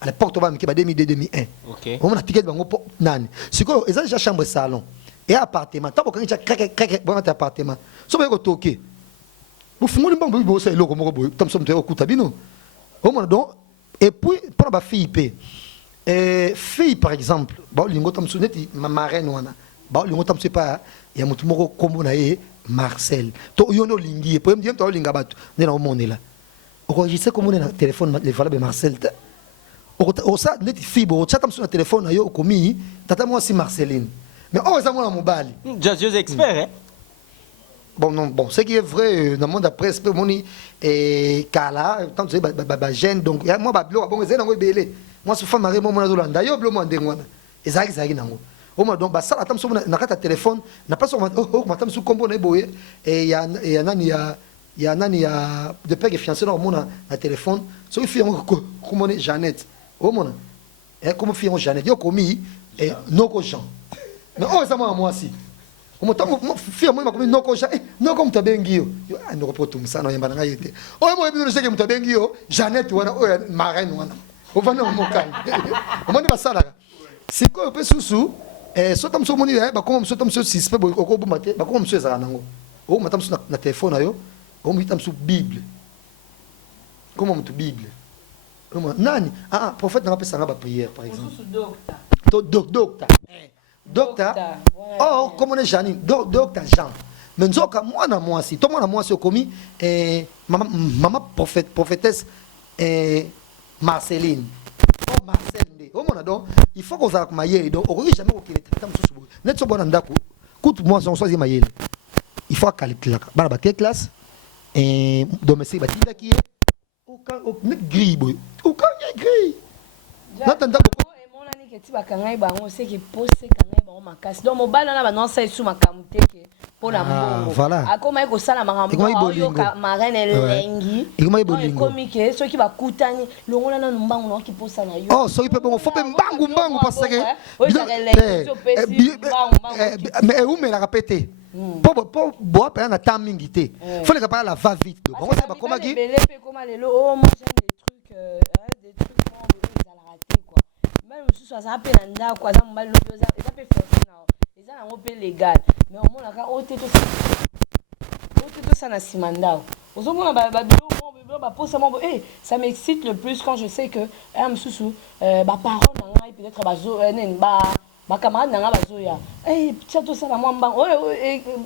à l'époque to ba mike ba 2002 2001 OK on a ticket bango nani siko eza déjà chambre salon et appartement tant que tu as craqué bon appartement so ba ko toquer vous fumez bon bo ça loko moko bo tam so mte okuta bino au moins donc et puis pour ba fille pe fille par exemple ba lingo tam so neti ma marraine wana ba lingo tam so pas ya mutu moko kombo na ye Marcel to yono lingi po me to linga bato ne na omone la enregistré comme on est dans le téléphone les valables Marcel au ça net fibre au chat sur le téléphone yo komi tata moi si Marceline mais oh ça moi mobile Jazz expert hein. Bon, ce qui est vrai dans le monde après, c'est que et Kala, tant que c'est jeune, donc moi, bon, c'est un belé. Moi, je suis femme, moi, je suis d'ailleurs, moi, je suis exact, au moins, donc, ça, attends, sur un téléphone, n'a pas sur ma sous combo, et il y a de père qui est fiancé dans mon téléphone, sur une fille, comme on est Jeannette, au moins, et comme fille, Jeannette, il y a commis, et non, Jean. Mais oh, ça, moi aussi. Moi fille moi comme non comme tabengio no repotum ça no yamba nga yete o mo ebino seke mutabengio Jeannette wana o marraine wana o vana mo kan o moni basala siko pe susu so tam so moni ba comme so tam so sispe bo ko bo mate ba comme so ezala nango o matam so na téléphone ayo o mi tam so bible comment mutu bible nani prophète na pesa nga ba prière par exemple docteur Docteur, oh, comme on est Janine, docteur Jean. Mais nous sommes moi aussi, tout le monde moi aussi commis maman prophétesse Marceline. Oh Marceline. Oh mon donc il faut qu'on s'arrête mailler donc on jamais aucun temps sous sous. Net so bon ndako. Écoute moi on choisit mailler. Il faut calculer là. Ba quelle classe et domestique ba tinda qui au net gris boy. Au quand gris. N'attends que tu vas kangai bango c'est que pose kangai bango makasi donc mobile na ba non ça sous makamute que pour la mbongo voilà akoma iko sala makambo yo ka marraine elengi comme que ceux qui va kutani longola na mbango no ki posa na yo oh so ipe bongo faut pe mbangu parce que mais où me la répéter pour boire pendant temps mingi té faut les pas la va vite donc on sait pas comment qui comment les oh moi j'aime des trucs moi ils à la rater quoi même si ça appelle anda quoi ça mobile ça peut forcer na ça na ngopé légal mais au moins la oté tout ça na simanda au moins ba bilo ba posa mo ça m'excite le plus quand je sais que msusu ba parole na ngai peut-être ba zo ba camarade na ngai ba zo ya tia tout ça na moi mbango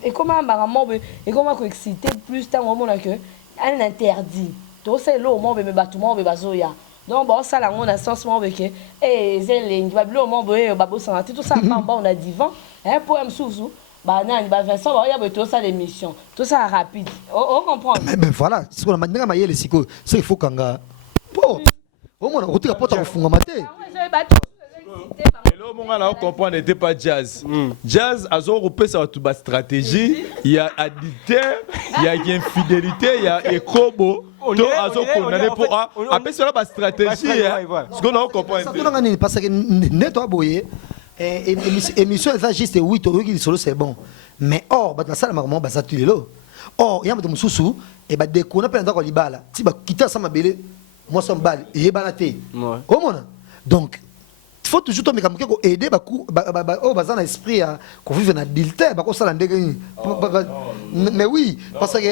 et comment ba mo et comment ko exciter plus tant au moins que un interdit tout ça là au moins be ba tout mo be ba zo ya donc bon ça là on a sens moi que zelengi ba bilo mo boye ba bosa tout ça on a divan pour msusu ba nani ba Vincent ba ya beto ça l'émission tout ça rapide on comprend mais voilà ce qu'on a maintenant mailler les siko c'est il faut kanga po au moins on tire porte funga maté Hello, mon gars, on comprend, n'était pas jazz. Jazz, à son repère, ça va tout bas stratégie. Il y a additeur, il y a infidélité, il y a écobo. Donc, à son condamné pour après cela, la stratégie. Ce qu'on a compris. Parce que net à boyer, émission, ça juste 8 euros, c'est bon. Mais or, bah, dans ça, maman, bah, ça tue l'eau. Or, il y a des sous et bah, dès qu'on a plein d'argent, il bala. Si bah, quitter ça, ma belle, moi, ça me balle, il est balaté. Comment donc, il faut toujours tomber comme quelqu'un aider au bazar l'esprit à qu'on vive dans l'adultère parce que ça l'endégagne mais oui parce que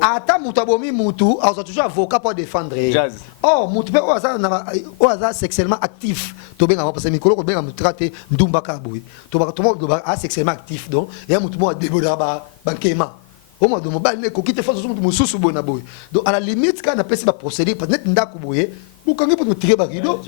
ata mutabomi mutu a toujours avocat pour défendre oh mutu au hasard sexuellement actif to benga parce que mikolo ko benga mutrate ndumba kaboy to ba sexuellement actif donc et mutu mo déboda ba bankema au moins de mobile ne ko kite face au mususu bona boy donc à la limite quand on a passé ba procéder peut-être ndako boye bukangi pour tirer ba rideau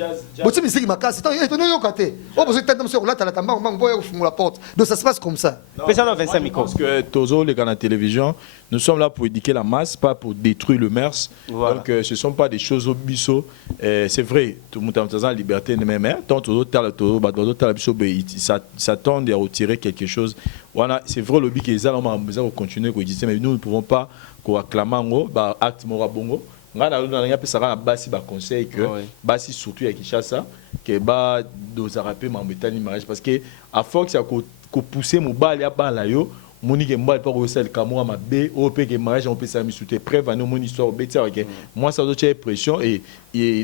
botsi misiki makasi tant et non yokaté oh parce que tellement sur là ta la tamba on boye ouvrir la porte donc ça se passe comme ça parce que tozo les gars à la télévision nous sommes là pour éduquer la masse pas pour détruire le mœurs donc ce sont pas des choses au biseau c'est vrai tout le monde a la liberté de même tant tozo ta biseau ça tend à retirer quelque chose voilà c'est vrai le but que les allons besoin de continuer à exister mais nous ne pouvons pas acclamer un acte morabongo ngana na pesa na basi ba conseil que basi surtout ya Kinshasa que ba doza rapper mambetani mariage parce que à force ya ko pousser mobali ya bala yo moni ke mbali pas ko sel kamwa mabe o pe ke mariage on peut ça mi souter preuve à mon histoire betia que moi ça doit être pression et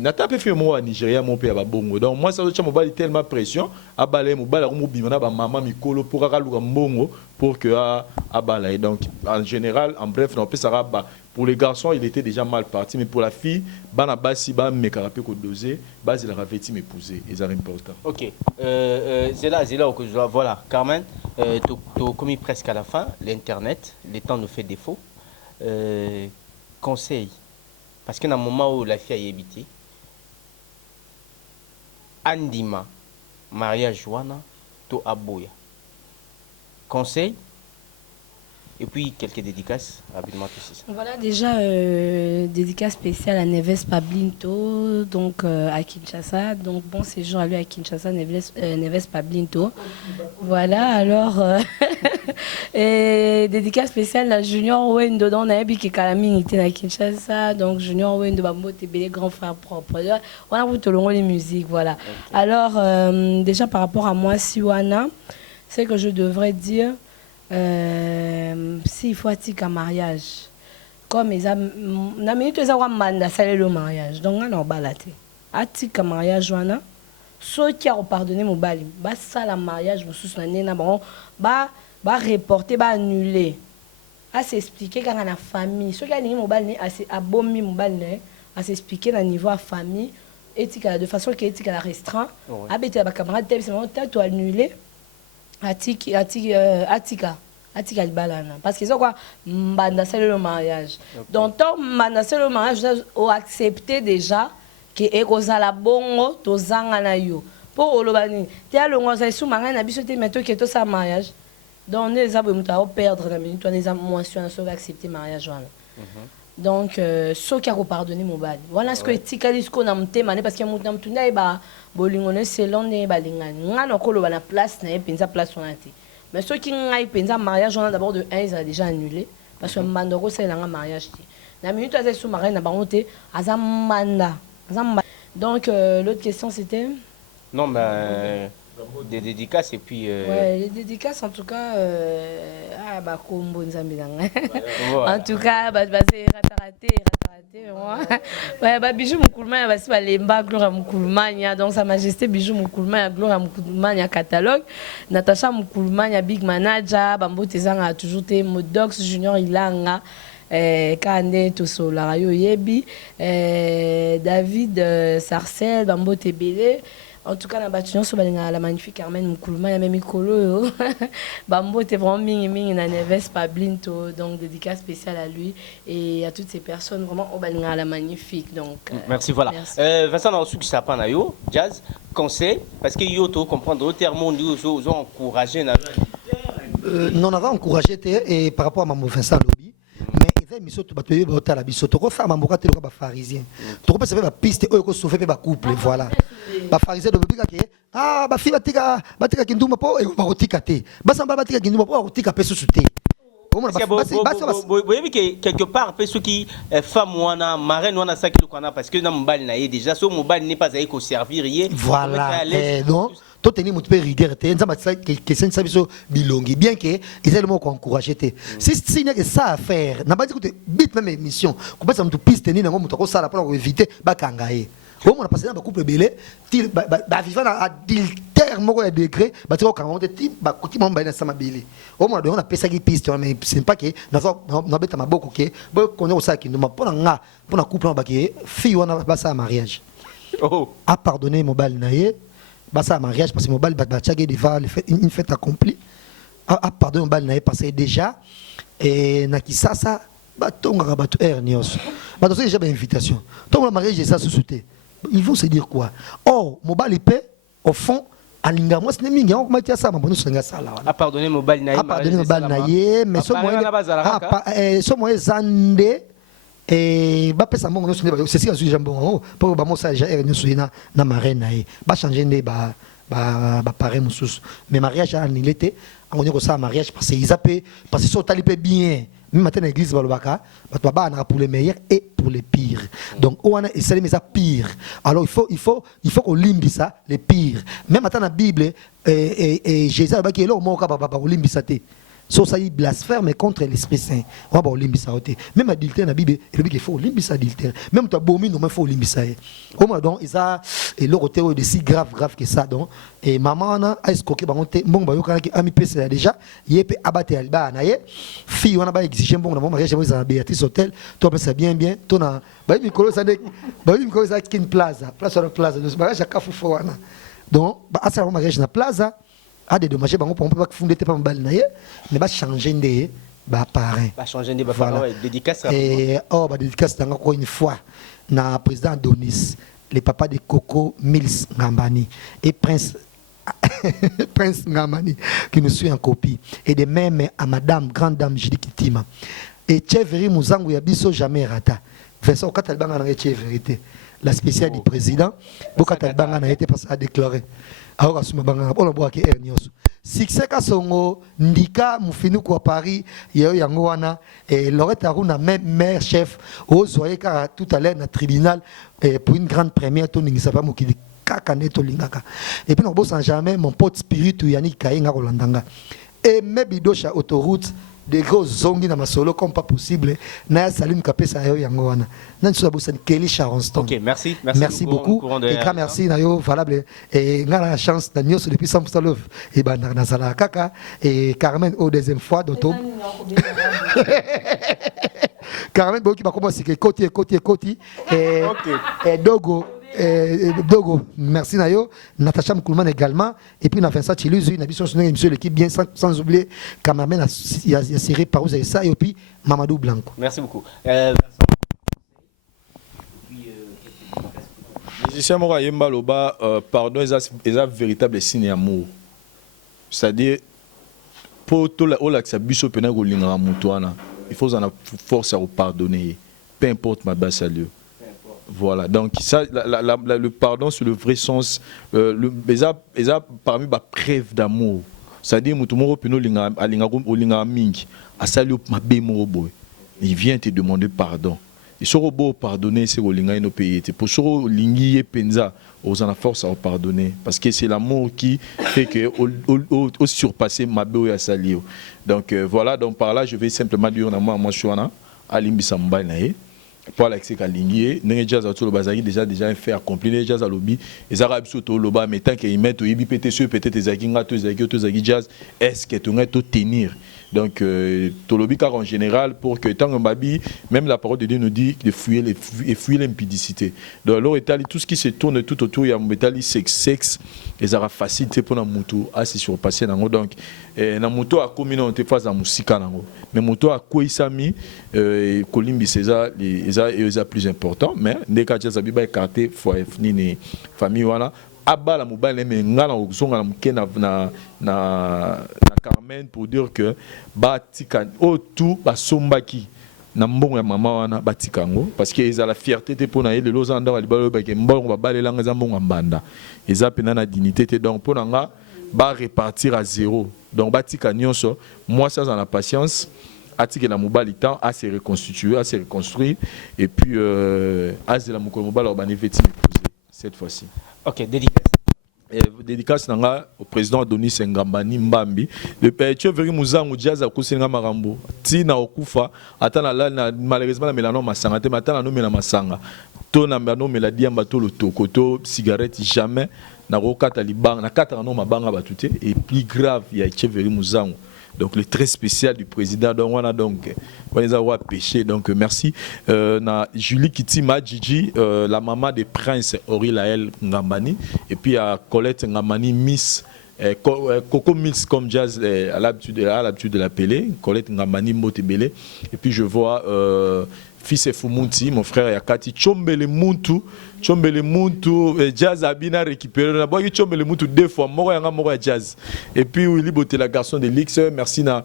na tape fait moi à Nigeria mon père ba bongo donc moi ça doit être mobali tellement pression a balé mobali ko mobimana ba maman mikolo pour akaluka mbongo pour que a balé donc en général en bref on peut ça ba pour les garçons, il était déjà mal parti, mais pour la fille, bana basi ba me carapé ko dosé, base il a revêti m'épouser, et ça important. OK. C'est là que je vois voilà, Carmen, tu commis presque à la fin, l'internet, le temps nous fait défaut. Conseil parce que dans le moment où la fille a habité, Andima, mariage Joana, to Aboya. Conseil, et puis quelques dédicaces, rapidement tout ça. Voilà déjà dédicace spéciale à Neves Pablinto, donc à Kinshasa. Donc bon séjour à lui à Kinshasa, Neves Pablinto. Voilà, alors et dédicace spéciale à Junior Wendo, dans Nabi qui Kalami était à Kinshasa. Donc Junior Wendo, Bambo Tébélé, grand frère propre. On a vu tout le monde les musiques, voilà. Okay. Alors déjà par rapport à moi, Siwana, c'est que je devrais dire. S'il faut attirer un mariage, comme ils ont na minute ils ont mandé saler le mariage, donc on a balaté. Attirer un mariage, wana, ceux qui ont pardonné mon bali, bah ça le mariage, vous soutenez na nena bon, bah reporter, bah annuler, à s'expliquer quand on a famille, ceux qui ont mon bali, à abomi mon bali, à s'expliquer à niveau à famille, éthique de façon que éthique à la restreint, à bêter à camarade, c'est vraiment t'as annuler. Atika le balana parce qu'ils ont quoi mandasser le mariage donc tant mandasser le mariage ont accepté déjà que ekozala bongo tozanga na yo pour olobani tia le ngoza sous manga na biso te meto que to sa mariage donc les abou muta perdre na minute on les a mentionné sur accepter mariage wana donc ceux qui a pardonné mon bal voilà ce que etika disco na mtema parce que muta mtunda eba bolingone selon ne balingani ngana kolo bana place na penza place on a été mais ceux qui n'ont pas mariage on a d'abord de 1 ils ont déjà annulé parce que mandoro c'est un mariage na minute à sous marraine na bangote azamanda donc l'autre question c'était non mais des dédicaces et puis ouais les dédicaces en tout cas bah kombo nzambelanga en tout cas bah c'est raté moi ouais bah bijou mukulmanya bah c'est lemba gloire mukulmanya donc sa majesté bijou mukulmanya gloire mukulmanya catalogue Natasha mukulmanya big manager bambo tezanga toujours te Modox junior ilanga Kande Tosola yo yebi David Sarcel bambo tebele. En tout cas, la magnifique Carmen Moukoulma, il y a même Kolo. Bambo, t'es vraiment ming na Neves Pablinto, donc dédicace spéciale à lui et à toutes ces personnes vraiment au la magnifique. Donc merci, voilà. Vincent, on a su ça pas yo, jazz, conseil, parce que yo to comprendre au terme ils ont encouragé non, on a encouragé et par rapport à mon Vincent lobby. Miso to batoye botala biso to ko fama mboka te ko ba pharisien to ko pesa ba piste o ko sauver ba couple voilà ba pharisien do bika ke ba fi batika kinduma po e ba rotika te ba samba batika kinduma po rotika peso sute quelque part ceux qui femme wana marraine wana ça qui le connaît parce que dans mobile na déjà so mobile n'est pas avec au servir voilà donc tout tenir mon peu rigueur te nzamba que c'est ça biso bilongi bien que ils aient le mot encourager te si n'a que ça à faire n'a pas dit que bit même émission ko pesa mtu piste ni na mtu ko sala pour éviter ba kangaye au moins on a passé dans couple belé ba vivant à adultère moko ya degré ba tiko kangaye te ba kuti mamba na sama belé au moins on a pesa qui piste mais c'est pas que na beta maboko ke bo connait ça qui nous pour nga pour na couple ba ke fille on a ça mariage a pardonner mon bal naé bah ça mariage parce que mon bal batchagé devant une fête accomplie pardon mon bal naé passé déjà et na kisasa batonga bato hernios bato c'est déjà une invitation donc le mariage ça sous-souté ils vont se dire quoi mon bal épais au fond alinga moi c'est mingi on m'a dit ça mais nous senga ça là pardonner mon bal naé mais ce moyen zande et ba pesa mongo no c'est ça jambon pour ba mo ça no suina na marraine nae ba changer ne ba pareil mususu mais mariage a annulé té on dit que ça mariage parce que ils appellent parce que ça talipé bien même matin l'église balobaka ba ba na pour les meilleurs et pour les pires donc on a essayé mais ça pire alors il faut qu'on limite ça les pires même matin la Bible et Jésus ba qui est là au moka ba limite ça té so ça y blasphème contre l'Esprit Saint on va limbisa oté même adultère na Bible et le qu'il faut limbisa adultère même toi bomi non mais faut limbisa comment donc ça et le côté de si grave que ça donc et maman na est-ce que ba monter bon ba yokana ki ami pesa déjà yepé abatté alba na ye fille on a ba exiger bon na mon mariage moi à Béatrice Hôtel toi pensa bien toi na ba mikolo ça ba mikolo ça skin plaza de mariage à Kafufu wana donc ba asa mon mariage na plaza a des dommages bango pour on peut pas fonder te pas mbal na ye mais ba changer ndé parrain. Bah changer de Voilà. dédicace. Et dédicace encore une fois na président Donis, le papa de Coco Mills Ngambani et Prince Prince Ngamani qui nous suit en copie. Et de même à madame, grande dame Julie Kitima. Et Tcheveri Mouzangu Yabiso jamais rata. Vincent Katalbanga n'a été vérité. La spéciale du président, Bokatalbanga n'a été passé à déclarer. Alors, on a boire succès Kasongo, Ndika, Moufinu kwa Paris, Yeo Yangoana, et Lorette Aruna, même maire chef, au Zoéka tout à l'heure dans le tribunal, pour une grande première, Tony Nisapa Moukidi. Et puis, nous ne jamais mon pote spirituel Yannick Kainga Rolandanga. Et mes bidocha autoroute, des gros zongi dans ma solo comme pas possible. Naya Salim Kapesa Yangoana. Nansu Aboussen Kelly Charonston. Ok, merci. Merci beaucoup. Et grand merci, Nayo, valable. Et on a la chance de nous depuis 100% Love. Et ben, Nazala Kaka. Et Carmen, au deuxième fois, d'auto. Carmen, qui va commencer. Côté. Et Dogo. Dogo, merci Nayo, Natacha Mkouman également, et puis on a fait ça, Chiluzu, on a vu monsieur l'équipe bien sans oublier Cameraman, il y a Cyril Parouza et ça, et puis Mamadou Blanco. Merci beaucoup. Musicien Mora Yemba Loba, pardon, ils ont véritable signe d'amour. C'est-à-dire, pour tout le que biso pena go linga mutuana, il faut en force à pardonner, peu importe ma base à lieu. Voilà, donc ça, le pardon sur le vrai sens, ils ont parmi les preuves d'amour. C'est-à-dire, il vient te demander pardon. Il sera beau pardonner, c'est au linga no pays. Pour ce lingi penza, aux en force à pardonner, parce que c'est l'amour qui fait que au surpasser ma béo à salio. Donc voilà, donc par là je vais simplement dire moi chouana alimbi samba nae. Pour l'accès à l'ingé, les jazz à tout le bazar déjà fait accompli les jazz à lobby, les arabes surtout le bas, mais tant qu'ils mettent au ibi pété sur peut-être des aginga, tous les jazz, est-ce que tu vas tenir? Donc, tout le car en général, pour que tant un babi, même la parole de Dieu nous dit de fuir l'impudicité. Donc, alors, tout ce qui se tourne tout autour, il y a un sexe, les arabes facilité pour la moto à se surpasser. Donc, la moto a commis dans tes phases de musique. Mais moto a quoi il s'est mis, Colimbi César, ils ont plus important. Mais, dès que tu as écarté, il faut finir famille. Voilà. Abala mobile mais ngala uzonga na Carmen pour dire que batika tout basombaki na mbongo ya mama wana batikango parce que ils a la fierté te pona ele lozanda wa libalo ba ke mbongo ba balela nga mbongo mbanda eza pena na dignité donc pona nga ba repartir à zéro donc batika nyonso moi ça en la patience atike la mobile temps à se reconstituer à se reconstruire et puis azela mokolo mobile ba neveti cette fois-ci. Ok, dédicace. Dédicace au président Adonis Ngambani Mbambi. Le père Tcheveri Mouzangu Jazz a kusenga marambo. Tina okufa atana la malheureusement la mélano masanga te matana no mela masanga. To na mbano mela diamba to le tokoto cigarette jamais na rokata libanga na kata no mabanga batute et plus grave il y a Tcheveri Mouzangu. Donc le très spécial du président donc voilà donc on les a pêché donc merci na Julie Kitima Gigi la maman des princes Orilaël Ngambani et puis à Colette Ngambani Miss Coco Mills comme jazz à l'habitude de l'appeler Colette Ngambani Motebele et puis je vois fils et Fumunti mon frère Yakati Chombele Muntu jazz a bien récupéré na boy Chombele Muntu deux fois moko jazz et puis Willy Boté la garçon de l'X merci na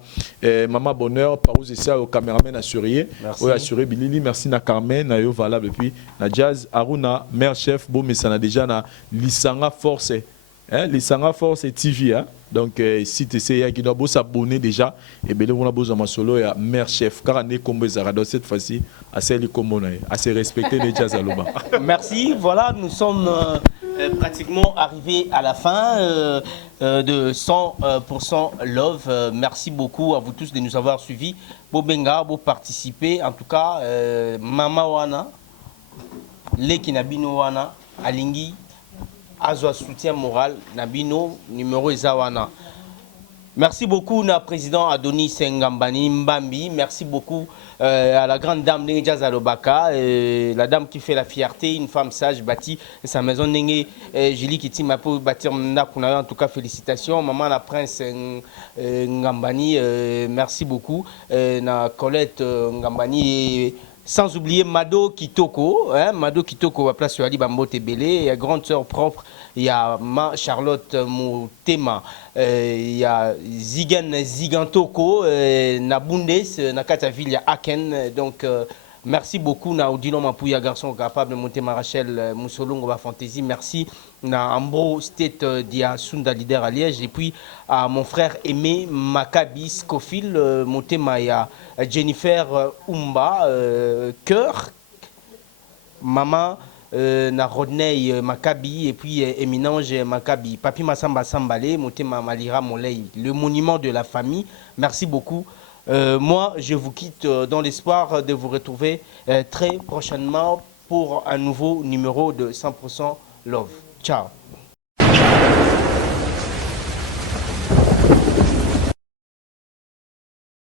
maman bonheur Parouze ça au caméraman assuré au assuré Bilili merci na Carmen na yo valable et puis na jazz Aruna mère chef bon mais ça na déjà na Lisanga Force Lisanga Force TV hein. Donc si tu essayes qui doit s'abonner déjà et bien on a besoin de solo et mère chef car on est comme Zarado cette fois-ci à celle comme à se respecter les jazz à l'oba. Merci, voilà, nous sommes pratiquement arrivés à la fin de 100% Love. Merci beaucoup à vous tous de nous avoir suivis. Bobenga, beau participer. En tout cas, Mama Wana, Leki Nabino Wana, Alingi, Azwa soutien moral, Nabino, numéro Ezawana. Merci beaucoup, na président Adonis Ngambani Mbambi. Merci beaucoup à la grande dame Nenga Zalobaka, la dame qui fait la fierté, une femme sage, bâtie sa maison Nenga Julie Kiti m'a pu bâtir en tout cas félicitations. Maman la prince Ngambani, merci beaucoup. Na Colette Ngambani. Sans oublier Mado Kitoko, Mado Kitoko, à place sur Ali Bambo Tebele, grande sœur propre, il y a Charlotte Moutema, il y a Zigantoko, Nabundes, Nakataville, il y a Aken, donc merci beaucoup, na Odilon Mapouya, garçon capable de monter Rachel Moussolongo Fantasy, merci, na Ambro State Dia Sunda leader à Liège, et puis à mon frère Aimé Maccabi Scofield, monter Maya Jennifer Umba, Cœur, Maman na Rodney Maccabi, et puis Eminange Maccabi, Papi Massamba Sambale, monter Malira Molei, le monument de la famille, merci beaucoup. Moi, je vous quitte dans l'espoir de vous retrouver très prochainement pour un nouveau numéro de 100% Love. Ciao.